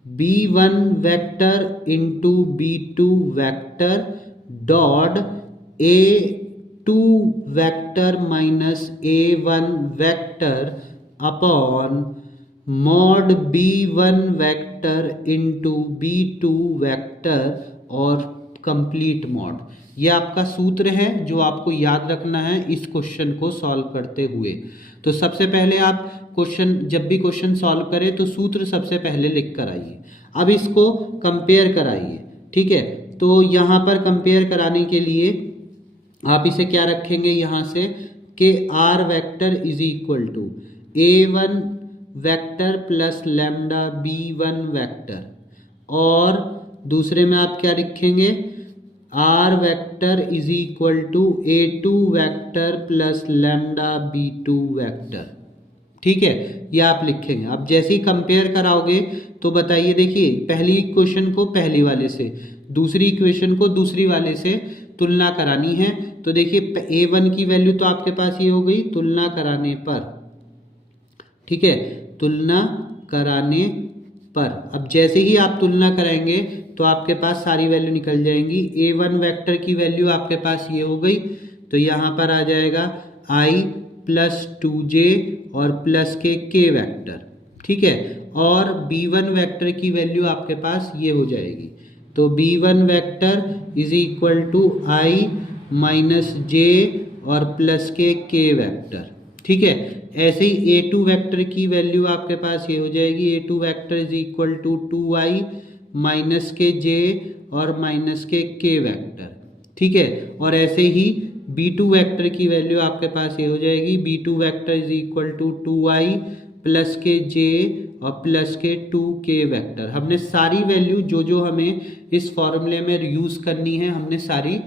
b1 vector into b2 vector dot a2 vector minus a1 vector upon mod b1 vector into b2 vector और कंप्लीट मॉड। ये आपका सूत्र है जो आपको याद रखना है इस क्वेश्चन को सॉल्व करते हुए। तो सबसे पहले आप क्वेश्चन, जब भी क्वेश्चन सॉल्व करें तो सूत्र सबसे पहले लिख कर आइए। अब इसको कंपेयर कराइए। ठीक है, तो यहाँ पर कंपेयर कराने के लिए आप इसे क्या रखेंगे यहाँ से कि r vector is equal to a1 vector plus lambda b1 vector, और दूसरे में आप क्या लिखेंगे, r vector is equal to a2 vector plus lambda b2 vector. ठीक है, ये आप लिखेंगे। अब जैसे ही कंपेयर कराओगे तो बताइए, देखिए पहली इक्वेशन को पहली वाले से, दूसरी इक्वेशन को दूसरी वाले से तुलना करानी है। तो देखिए a1 की वैल्यू तो आपके पास ये हो गई तुलना कराने पर। ठीक है, तुलना कराने पर अब जैसे ही आप तुलना कराएंगे तो आपके पास सारी वैल्यू निकल जाएंगी। a1 वेक्टर की वैल्यू आपके पास ये हो गई, तो यहाँ पर आ जाएगा i प्लस 2j और प्लस k वेक्टर। ठीक है, और b1 वेक्टर की वैल्यू आपके पास ये हो जाएगी, तो b1 vector is equal to i minus j और प्लस k वेक्टर। ठीक है, ऐसे ही a2 वेक्टर की वैल्यू आपके पास ये हो जाएगी, a2 vector is equal to 2i minus j और माइनस k वेक्टर। ठीक है, और ऐसे ही b2 वेक्टर की वैल्यू आपके पास ये हो जाएगी, b2 vector is equal to 2i plus j और प्लस k वेक्टर। हमने सारी वैल्यू जो जो हमें इस फॉर्मूले में यूज़ करनी है हमने सारी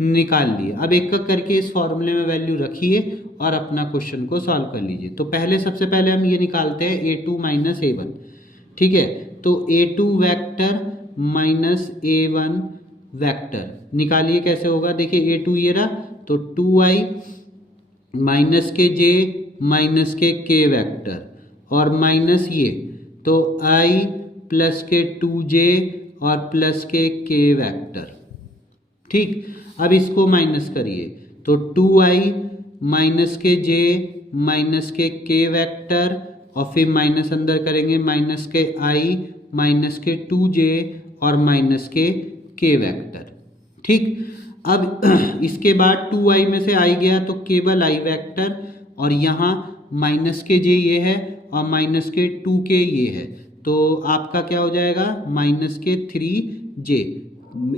निकाल लिए। अब एक एक करके इस फॉर्मूले में वैल्यू रखिए और अपना क्वेश्चन को सॉल्व कर लीजिए। तो सबसे पहले हम ये निकालते हैं a2 माइनस a1। ठीक है, तो a2 vector minus a1 vector निकालिए, कैसे होगा। देखिए a2 ये रहा, तो 2i minus j minus k vector, और माइनस ये, तो i प्लस के 2j और प्लस के k वेक्टर। ठीक, अब इसको माइनस करिए तो 2i माइनस के j माइनस के k वेक्टर और फिर माइनस अंदर करेंगे माइनस के i माइनस के 2j और माइनस के k वेक्टर। ठीक, अब इसके बाद 2i में से i गया तो केवल i वेक्टर और यहाँ माइनस के j ये है और माइनस के 2k ये है, तो आपका क्या हो जाएगा माइनस के 3j,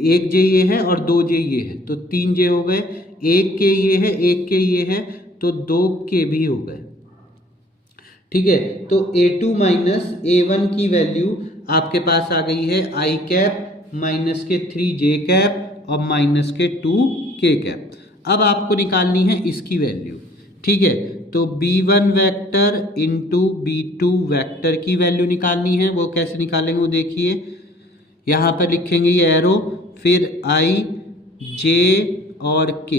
एक j ये है और 2j ये है तो 3j हो गए, एक k ये है एक k ये है तो 2k भी हो गए। ठीक है, तो a2 माइनस a1 की वैल्यू आपके पास आ गई है i कैप माइनस के 3j कैप और माइनस के 2k कैप। अब आपको निकालनी है इसकी वैल्यू। ठीक है, तो b1 vector into b2 vector की वैल्यू निकालनी है। वो कैसे निकालेंगे वो देखिए, यहाँ पर लिखेंगे ये एरो, फिर i j और k,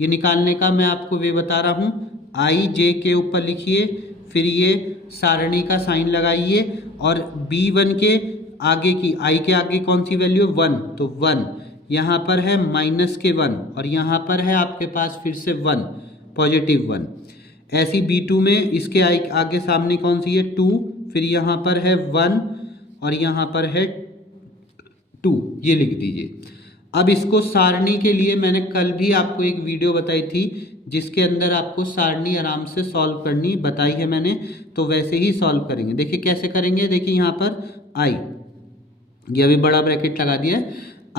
ये निकालने का मैं आपको वे बता रहा हूँ। i j के ऊपर लिखिए, फिर ये सारणी का साइन लगाइए और b1 के आगे की i के आगे कौन सी वैल्यू है 1, तो 1 यहाँ पर है माइनस के 1 और यहाँ पर है आपके पास फिर से 1 पॉजिटिव 1। ऐसी b2 में इसके आगे सामने कौन सी है 2, फिर यहाँ पर है 1 और यहाँ पर है 2, ये लिख दीजिए। अब इसको सारणी के लिए मैंने कल भी आपको एक वीडियो बताई थी जिसके अंदर आपको सारणी आराम से सॉल्व करनी बताई है मैंने, तो वैसे ही सॉल्व करेंगे। देखिए कैसे करेंगे, देखिए यहाँ पर i, ये अभी बड़ा ब्रैकेट लगा दिया है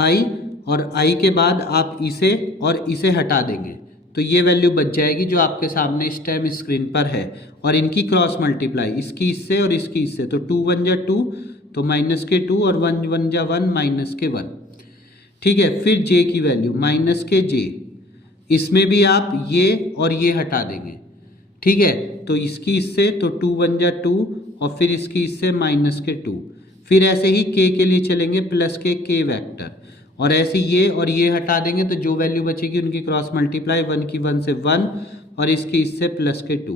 i, और i के बाद आप इसे और इसे हटा देंगे तो ये वैल्यू बच जाएगी जो आपके सामने इस टाइम स्क्रीन पर है, और इनकी क्रॉस मल्टीप्लाई इसकी इससे और इसकी इससे, तो 2 1 जा 2 तो माइनस के 2 और 1 1 जा 1 माइनस के 1। ठीक है, फिर j की वैल्यू माइनस के j, इसमें भी आप ये और ये हटा देंगे। ठीक है, तो इसकी इससे तो 2 1 जा 2 और फिर इसकी इससे माइनस के 2, फिर ऐसे ही k के लिए चलेंगे प्लस के k वेक्टर, और ऐसे ये और ये हटा देंगे तो जो वैल्यू बचेगी उनकी क्रॉस मल्टीप्लाई, 1 की 1 से 1 और इसकी इससे प्लस के 2।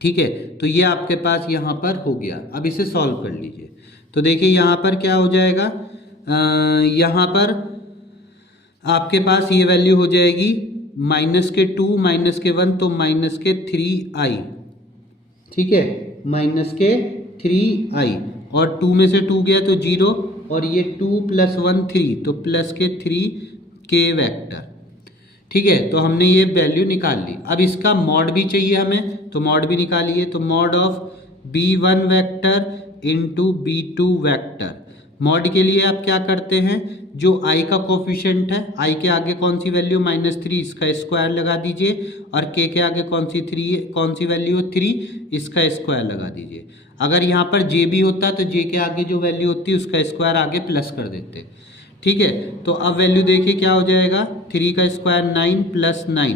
ठीक है, तो ये आपके पास यहाँ पर हो गया। अब इसे सॉल्व कर लीजिए, तो देखिए यहाँ पर क्या हो जाएगा, यहाँ पर आपके पास ये वैल्यू हो जाएगी माइनस के 2 माइनस के 1 तो माइनस के 3i। ठीक है, माइनस के 3i और 2 में से 2 गया तो 0 और ये 2 प्लस 1 3 तो प्लस के 3k वेक्टर। ठीक है, तो हमने ये वैल्यू निकाल ली। अब इसका मॉड भी चाहिए हमें, तो मॉड भी निकालिए, तो mod of b1 vector into b2 vector. Mod के लिए आप क्या करते हैं, जो i का कोफिशिएंट है, i के आगे कौन सी वैल्यू -3 इसका स्क्वायर लगा दीजिए, और k के आगे कौन सी वैल्यू है 3 इसका स्क्वायर लगा दीजिए। अगर यहाँ पर j भी होता तो j के आगे जो वैल्यू होती है उसका स्क्वायर आगे प्लस कर देते। ठीक है, तो अब वैल्यू देखिए क्या हो जाएगा, 3 का स्क्वायर 9 प्लस 9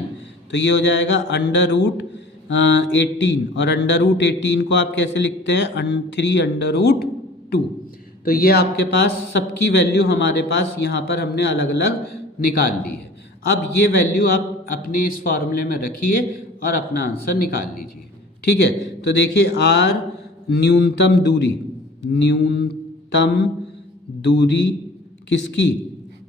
तो ये हो जाएगा √18, और √18 को आप कैसे लिखते हैं 3√2। तो ये आपके पास सबकी वैल्यू हमारे पास यहाँ पर हमने अलग अलग निकाल ली है। अब ये वैल्यू आप अपने इस फॉर्मूले में रखिए और अपना आंसर निकाल लीजिए। ठीक है, तो देखिए r न्यूनतम दूरी किसकी,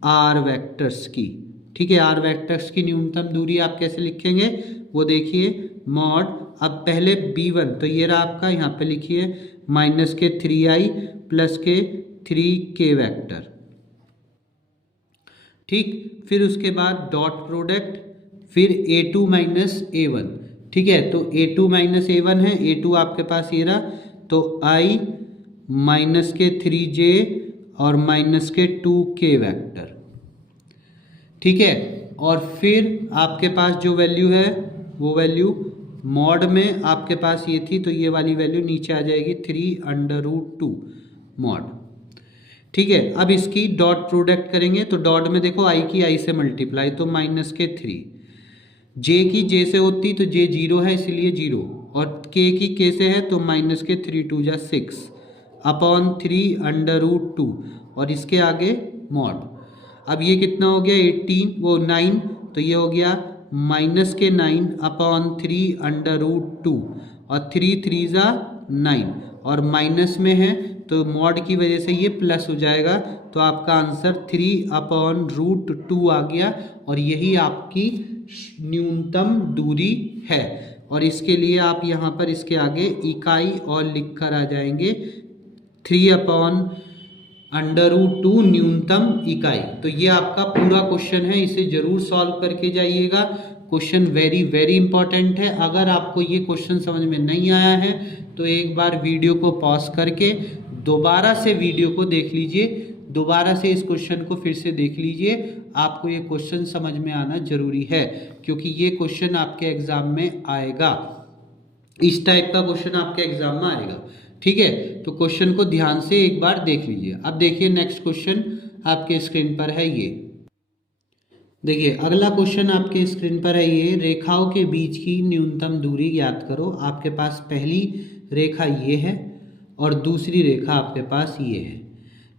r वेक्टर्स की। ठीक है, r वेक्टर्स की न्यूनतम दूरी आप कैसे लिखेंगे वो देखिए, मॉड, अब पहले b1 तो ये रहा आपका, यहाँ पे लिखिए माइनस के 3i प्लस के 3k वेक्टर। ठीक, फिर उसके बाद डॉट प्रोडक्ट, फिर a2 माइनस a1। ठीक है, तो a2 माइनस a1 है, a2 आपके पास ये रहा, तो i माइनस के 3j और माइनस के 2k वेक्टर। ठीक है, और फिर आपके पास जो वैल्यू है वो वैल्यू मॉड में आपके पास ये थी, तो ये वाली वैल्यू नीचे आ जाएगी 3√2 मॉड। ठीक है, अब इसकी डॉट प्रोडक्ट करेंगे, तो डॉट में देखो i की i से मल्टीप्लाई तो माइनस के 3, j की j से होती तो j 0 है इसलिए 0, और k की k से है तो माइनस के 3 2 जा 6 अपॉन 3√2 और इसके आगे मॉड। अब ये कितना हो गया 9, तो ये हो गया माइनस के 9 अपॉन 3√2 और 3 3 ज़ा 9 और माइनस में है तो मॉड की वजह से ये प्लस हो जाएगा। तो आपका आंसर 3/√2 आ गया और यही आपकी न्यूनतम दूरी है। और इसके लिए आप यहाँ पर इसके आगे इकाई और लिख कर आ जाएंगे 3/√2 न्यूनतम इकाई। तो ये आपका पूरा क्वेश्चन है, इसे जरूर सॉल्व करके जाइएगा। क्वेश्चन वेरी वेरी इंपॉर्टेंट है। अगर आपको ये क्वेश्चन समझ में नहीं आया है तो एक बार वीडियो को पॉज करके दोबारा से वीडियो को देख लीजिए, दोबारा से इस क्वेश्चन को फिर से देख लीजिए। आपको ये क्वेश्चन समझ में आना जरूरी है क्योंकि ये क्वेश्चन आपके एग्जाम में आएगा, इस टाइप का क्वेश्चन आपके एग्जाम में आएगा। ठीक है, तो क्वेश्चन को ध्यान से एक बार देख लीजिए। अब देखिए नेक्स्ट क्वेश्चन आपके स्क्रीन पर है। ये देखिए अगला क्वेश्चन आपके स्क्रीन पर है। ये रेखाओं के बीच की न्यूनतम दूरी ज्ञात करो। आपके पास पहली रेखा ये है और दूसरी रेखा आपके पास ये है।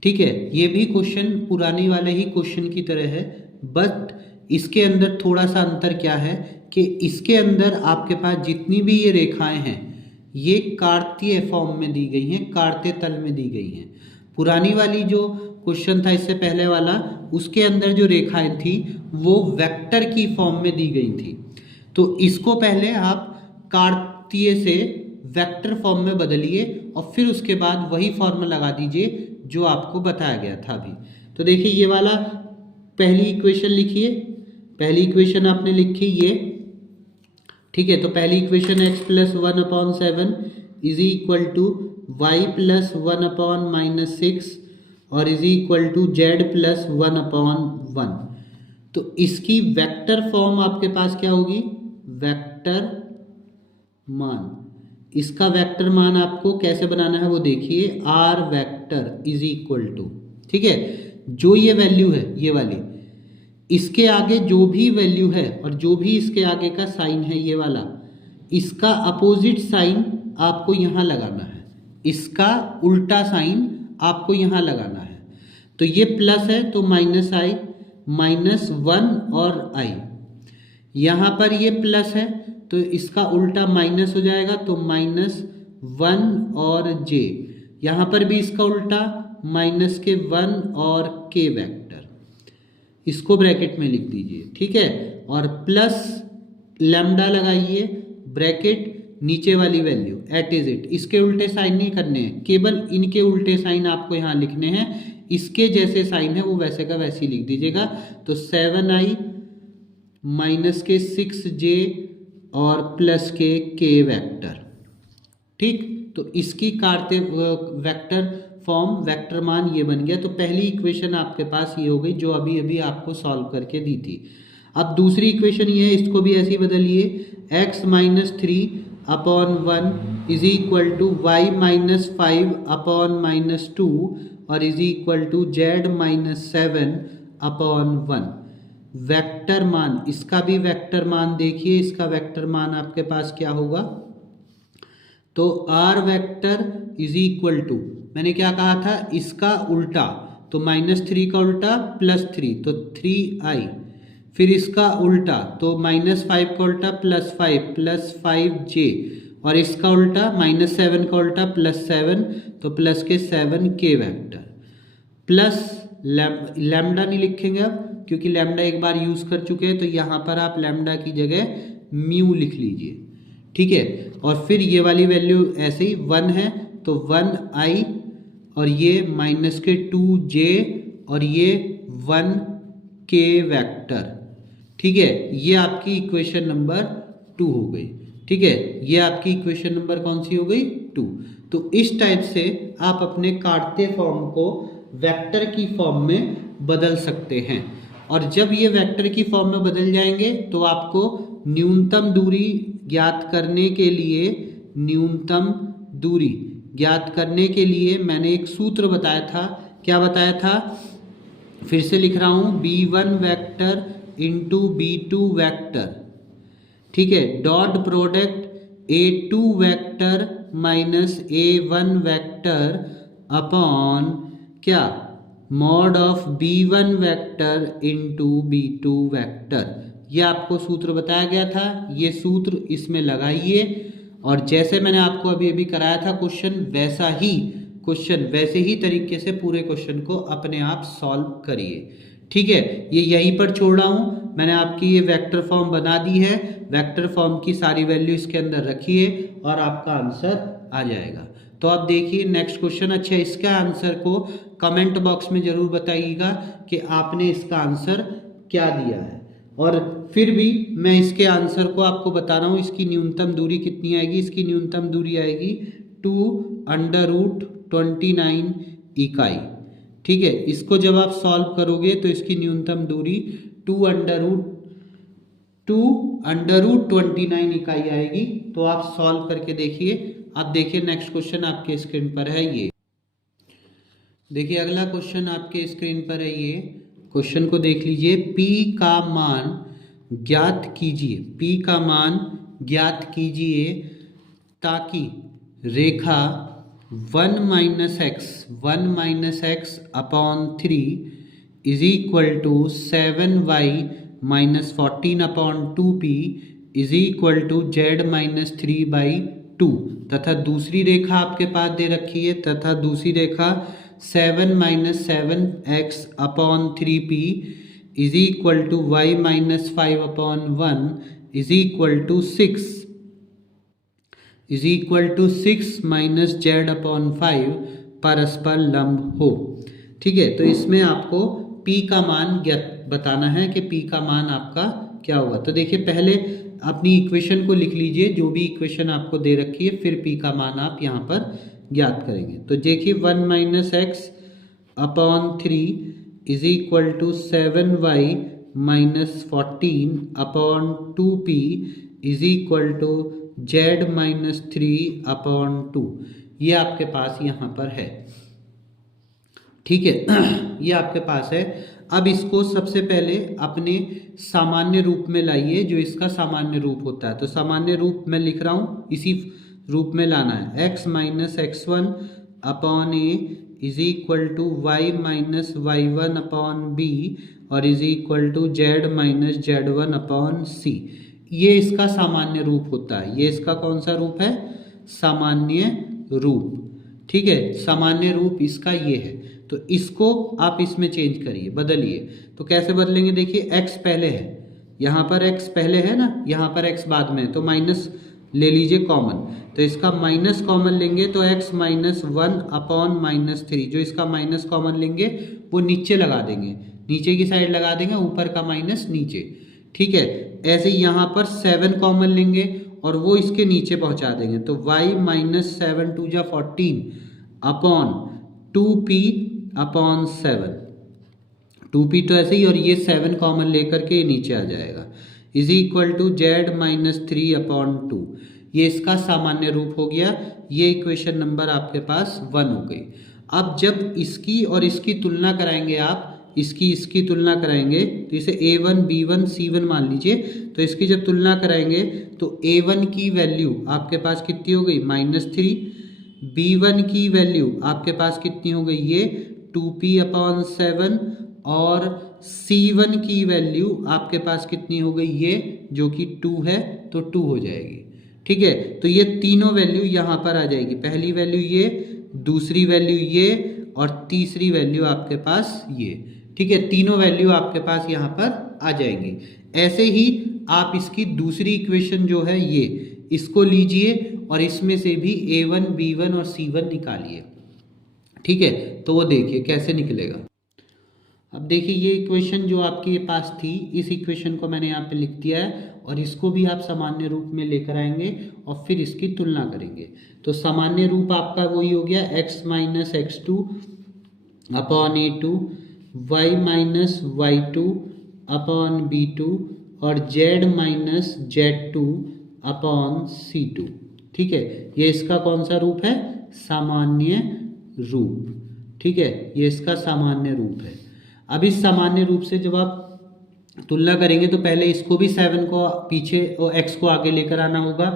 ठीक है, ये भी क्वेश्चन पुराने वाले ही क्वेश्चन की तरह है, बट इसके अंदर थोड़ा सा अंतर क्या है कि इसके अंदर आपके पास जितनी भी ये रेखाएं हैं ये कार्तीय फॉर्म में दी गई हैं, कार्तीय तल में दी गई हैं। पुरानी वाली जो क्वेश्चन था इससे पहले वाला, उसके अंदर जो रेखाएं थी वो वेक्टर की फॉर्म में दी गई थी। तो इसको पहले आप कार्तीय से वेक्टर फॉर्म में बदलिए और फिर उसके बाद वही फॉर्मूला लगा दीजिए जो आपको बताया गया था अभी। तो देखिए ये वाला पहली इक्वेशन लिखिए, पहली इक्वेशन आपने लिखी ये। ठीक है, तो पहली equation x + 1/7 is equal to y + 1/-6 और इज इक्वल टू z + 1/1। तो इसकी वेक्टर फॉर्म आपके पास क्या होगी, वेक्टर मान। इसका वेक्टर मान आपको कैसे बनाना है वो देखिए, r vector is equal to, ठीक है, जो ये वैल्यू है ये वाली, इसके आगे जो भी वैल्यू है और जो भी इसके आगे का साइन है ये वाला, इसका अपोजिट साइन आपको यहाँ लगाना है, इसका उल्टा साइन आपको यहाँ लगाना है। तो ये प्लस है तो -i, -1 और i, यहाँ पर ये प्लस है तो इसका उल्टा माइनस हो जाएगा तो -1 और j, यहाँ पर भी इसका उल्टा -1 और k वेक्टर, इसको ब्रैकेट में लिख दीजिए। ठीक है, और प्लस लैम्डा लगाइए, ब्रैकेट नीचे वाली वैल्यू एट इज इट। इसके उल्टे साइन नहीं करने हैं, केवल इनके उल्टे साइन आपको यहाँ लिखने हैं। इसके जैसे साइन है वो वैसे का वैसे ही लिख दीजिएगा। तो 7i -6j और प्लस के k वेक्टर। ठीक, तो इसकी कार्तीय वेक्टर फॉर्म, वेक्टर मान ये बन गया। तो पहली इक्वेशन आपके पास ये हो गई जो अभी अभी आपको सॉल्व करके दी थी। अब दूसरी इक्वेशन ये है, इसको भी ऐसे ही बदलिए, x - 3/1 is equal to y - 5/-2 और is equal to z - 7/1। Vector मान, इसका भी वेक्टर मान देखिए, इसका वेक्टर मान आपके पास क्या होगा, तो r vector is equal to, मैंने क्या कहा था, इसका उल्टा, तो -3 का उल्टा +3 तो 3i, फिर इसका उल्टा तो -5 का उल्टा +5 + 5j और इसका उल्टा -7 का उल्टा +7 तो प्लस के 7k वेक्टर, प्लस लैम्डा नहीं लिखेंगे अब क्योंकि लैम्डा एक बार यूज कर चुके हैं, तो यहाँ पर आप लैम्डा की जगह म्यू लिख लीजिए। ठीक है, और फिर ये वाली वैल्यू ऐसे ही 1 है तो 1i और ये -2j और ये 1k वेक्टर। ठीक है, ये आपकी इक्वेशन नंबर 2 हो गई। ठीक है, ये आपकी इक्वेशन नंबर कौन सी हो गई, 2। तो इस टाइप से आप अपने कार्तीय फॉर्म को वेक्टर की फॉर्म में बदल सकते हैं। और जब ये वेक्टर की फॉर्म में बदल जाएंगे तो आपको न्यूनतम दूरी ज्ञात करने के लिए, न्यूनतम दूरी ज्ञात करने के लिए मैंने एक सूत्र बताया था। क्या बताया था, फिर से लिख रहा हूँ, b1 vector into b2 vector. ठीक है, dot product a2 vector minus a1 vector upon क्या, mod of b1 vector into b2 vector. ये आपको सूत्र बताया गया था, ये सूत्र इसमें लगाइए और जैसे मैंने आपको अभी अभी कराया था क्वेश्चन वैसे ही तरीके से पूरे क्वेश्चन को अपने आप सॉल्व करिए। ठीक है, ये यहीं पर छोड़ रहा हूँ। मैंने आपकी ये वेक्टर फॉर्म बना दी है, वेक्टर फॉर्म की सारी वैल्यू इसके अंदर रखिए और आपका आंसर आ जाएगा। तो आप देखिए नेक्स्ट क्वेश्चन। अच्छा, इसका आंसर को कमेंट बॉक्स में जरूर बताइएगा कि आपने इसका आंसर क्या दिया है। और फिर भी मैं इसके आंसर को आपको बता रहा हूँ। इसकी न्यूनतम दूरी कितनी आएगी? इसकी न्यूनतम दूरी आएगी 2√29 इकाई। ठीक है, इसको जब आप सॉल्व करोगे तो इसकी न्यूनतम दूरी 2√29 इकाई आएगी। तो आप सॉल्व करके देखिए। अब देखिए नेक्स्ट क्वेश्चन आपके स्क्रीन पर है ये। देखिए अगला क्वेश्चन आपके स्क्रीन पर है ये। क्वेश्चन को देख लीजिए। P का मान ज्ञात कीजिए, P का मान ज्ञात कीजिए ताकि रेखा 1 - x upon 3 is equal to 7y - 14 upon 2p is equal to z-3/2 तथा दूसरी रेखा आपके पास दे रखी है, तथा दूसरी रेखा 7 - 7x upon 3p is equal to y - 5 upon 1 is equal to 6 - z upon 5 परस्पर लंब हो। ठीक है, तो इसमें आपको P का मान बताना है कि P का मान आपका क्या होगा। तो देखिए पहले अपनी इक्वेशन को लिख लीजिए, जो भी इक्वेशन आपको दे रखी है, फिर P का मान आप यहाँ पर ज्ञात करेंगे। तो देखिए 1 - x upon 3 is equal to 7y - 14 upon 2p is equal to z-3 upon 2। ये आपके पास यहाँ पर है। ठीक है, ये आपके पास है। अब इसको सबसे पहले अपने सामान्य रूप में लाइए, जो इसका सामान्य रूप होता है। तो सामान्य रूप मैं लिख रहा हूँ, इसी रूप में लाना है। x - x1 upon a is equal to y - y1 upon b और is equal to z - z1 upon c। ये इसका सामान्य रूप होता है। ये इसका कौन सा रूप है? सामान्य रूप। ठीक है, सामान्य रूप इसका ये है। तो इसको आप इसमें चेंज करिए, बदलिए। तो कैसे बदलेंगे? देखिए x पहले है, यहाँ पर x पहले है ना, यहाँ पर x बाद में है, तो माइनस ले लीजिए कॉमन। तो इसका माइनस कॉमन लेंगे तो x - 1 अपॉन -3, जो इसका माइनस कॉमन लेंगे वो नीचे लगा देंगे, नीचे की साइड लगा देंगे, ऊपर का माइनस नीचे। ठीक है, ऐसे ही यहाँ पर 7 कॉमन लेंगे और वो इसके नीचे पहुँचा देंगे। तो y - 7 × 2 = 14 upon 2p upon 7, 2p तो ऐसे ही, और ये 7 कॉमन लेकर के नीचे आ जाएगा, is equal to z - 3 upon 2। ये इसका सामान्य रूप हो गया। ये इक्वेशन नंबर आपके पास 1 हो गई। अब जब इसकी और इसकी तुलना कराएंगे आप, इसकी तुलना कराएंगे, तो इसे a1 b1 c1 मान लीजिए। तो इसकी जब तुलना कराएंगे तो a1 की वैल्यू आपके पास कितनी हो गई? -3। b1 की वैल्यू आपके पास कितनी हो गई? ये 2p अपॉन 7। और c1 की वैल्यू आपके पास कितनी हो गई? ये जो कि 2 है, तो 2 हो जाएगी। ठीक है, तो ये तीनों वैल्यू यहाँ पर आ जाएगी। पहली वैल्यू ये, दूसरी वैल्यू ये और तीसरी वैल्यू आपके पास ये। ठीक है, तीनों वैल्यू आपके पास यहाँ पर आ जाएंगी। ऐसे ही आप इसकी दूसरी इक्वेशन जो है ये, इसको लीजिए और इसमें से भी a1 b1 और c1 निकालिए। ठीक है, तो वो देखिए कैसे निकलेगा। अब देखिए ये इक्वेशन जो आपके पास थी, इस इक्वेशन को मैंने यहाँ पे लिख दिया है और इसको भी आप सामान्य रूप में लेकर आएंगे और फिर इसकी तुलना करेंगे। तो सामान्य रूप आपका वही हो गया x - x2 upon a2, y - y2 upon b2 और z - z2 अपॉन c2। ठीक है, ये इसका कौन सा रूप है? सामान्य रूप। ठीक है, ये इसका सामान्य रूप है। अब इस सामान्य रूप से जब आप तुलना करेंगे तो पहले इसको भी 7 को पीछे और x को आगे लेकर आना होगा।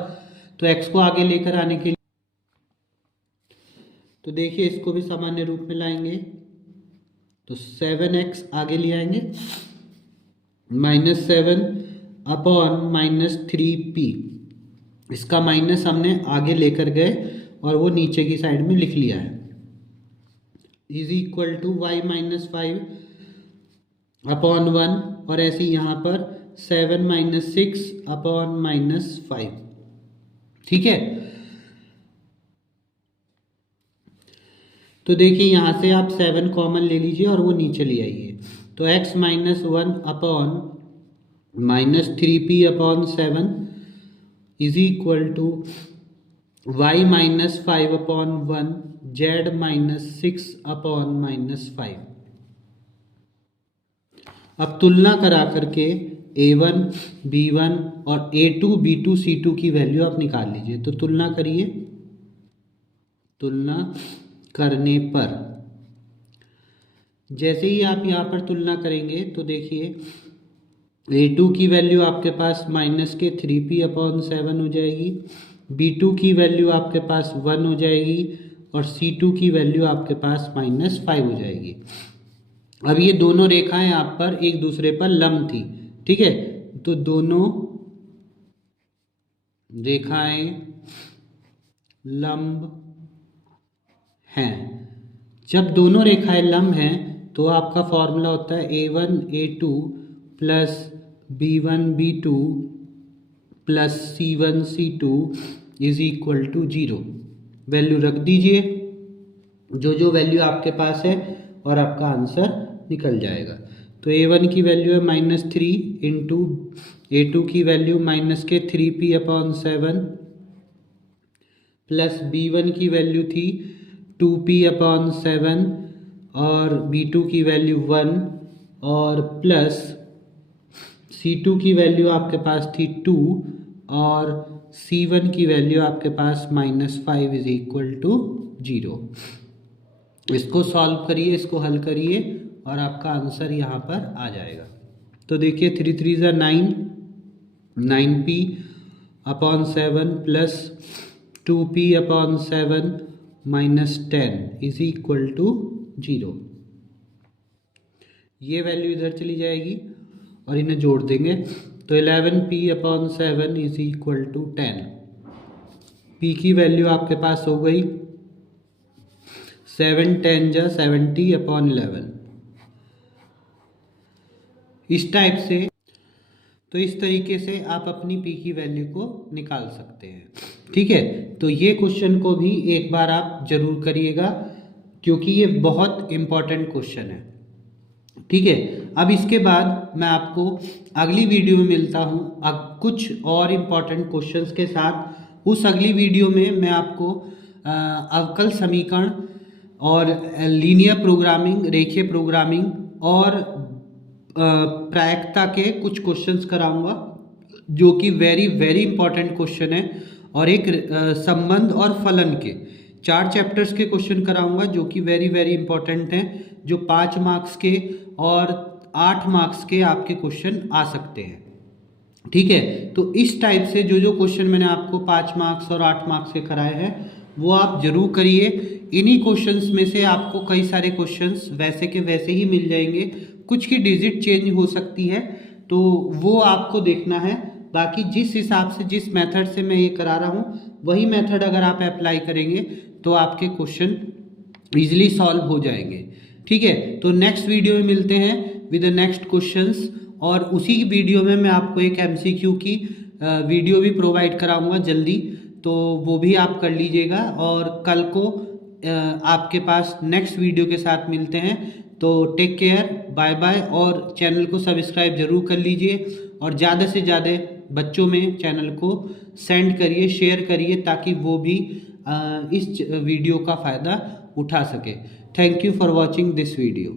तो x को आगे लेकर आने के लिए तो देखिए इसको भी सामान्य रूप में लाएंगे, तो 7x आगे ले आएंगे, -7 अपॉन -3p इसका माइनस हमने आगे लेकर गए और वो नीचे की साइड में लिख लिया है, is equal to y minus 5/1, और ऐसे यहाँ पर 7 - 6/-5। ठीक है, तो देखिए यहाँ से आप 7 कॉमन ले लीजिए और वो नीचे ले आइए, तो x - 1/-3p/7 is equal to y - 5/1 z - 6/-5। अब तुलना करा करके a1 b1 और a2 b2 c2 की वैल्यू आप निकाल लीजिए। तो तुलना करिए, तुलना करने पर जैसे ही आप यहाँ पर तुलना करेंगे तो देखिए a2 की वैल्यू आपके पास -3p/7 हो जाएगी, b2 की वैल्यू आपके पास 1 हो जाएगी और c2 की वैल्यू आपके पास -5 हो जाएगी। अब ये दोनों रेखाएं आप पर एक दूसरे पर लंब थी, ठीक है, तो दोनों रेखाएं लंब हैं। जब दोनों रेखाएं लंब हैं तो आपका फॉर्मूला होता है a1 a2 plus b1 b2 plus c1 c2 is equal to 0। Value रख दीजिए जो वैल्यू आपके पास है और आपका आंसर निकल जाएगा। तो a1 की वैल्यू है -3 इंटू a2 की वैल्यू -3p/7 प्लस b1 की वैल्यू थी 2p/7 और b2 की वैल्यू 1 और प्लस c2 की वैल्यू आपके पास थी 2 और c1 की वैल्यू आपके पास -5 इज इक्वल टू 0। इसको सॉल्व करिए, इसको हल करिए और आपका आंसर यहाँ पर आ जाएगा। तो देखिए 3 3 9 9p/7 plus 2p/7 -10 is equal to 0। ये वैल्यू इधर चली जाएगी और इन्हें जोड़ देंगे तो 11p/7 is equal to 10। p की वैल्यू आपके पास हो गई 7 10 जा 70/11। इस टाइप से, तो इस तरीके से आप अपनी p की वैल्यू को निकाल सकते हैं। ठीक है, तो ये क्वेश्चन को भी एक बार आप जरूर करिएगा क्योंकि ये बहुत इम्पॉर्टेंट क्वेश्चन है। ठीक है, अब इसके बाद मैं आपको अगली वीडियो में मिलता हूँ कुछ और इम्पॉर्टेंट क्वेश्चंस के साथ। उस अगली वीडियो में मैं आपको अवकल समीकरण और लीनियर प्रोग्रामिंग, रेखीय प्रोग्रामिंग और प्रायिकता के कुछ क्वेश्चंस कराऊंगा जो कि वेरी वेरी इंपॉर्टेंट क्वेश्चन है, और एक संबंध और फलन के 4 चैप्टर्स के क्वेश्चन कराऊंगा जो कि वेरी वेरी इंपॉर्टेंट हैं, जो 5 मार्क्स के और 8 मार्क्स के आपके क्वेश्चन आ सकते हैं। ठीक है, तो इस टाइप से जो क्वेश्चन मैंने आपको 5 मार्क्स और 8 मार्क्स के कराए हैं वो आप जरूर करिए। इन्हीं क्वेश्चंस में से आपको कई सारे क्वेश्चंस वैसे के वैसे ही मिल जाएंगे, कुछ की डिजिट चेंज हो सकती है तो वो आपको देखना है। बाकी जिस हिसाब से, जिस मेथड से मैं ये करा रहा हूँ वही मेथड अगर आप अप्लाई करेंगे तो आपके क्वेश्चन इजीली सॉल्व हो जाएंगे। ठीक है, तो नेक्स्ट वीडियो में मिलते हैं विद द नेक्स्ट क्वेश्चंस, और उसी वीडियो में मैं आपको एक MCQ की वीडियो भी प्रोवाइड कराऊंगा जल्दी, तो वो भी आप कर लीजिएगा। और कल को आपके पास नेक्स्ट वीडियो के साथ मिलते हैं। तो टेक केयर, बाय बाय, और चैनल को सब्सक्राइब जरूर कर लीजिए और ज़्यादा से ज़्यादा बच्चों में चैनल को सेंड करिए, शेयर करिए ताकि वो भी इस वीडियो का फ़ायदा उठा सके। Thank you for watching this video.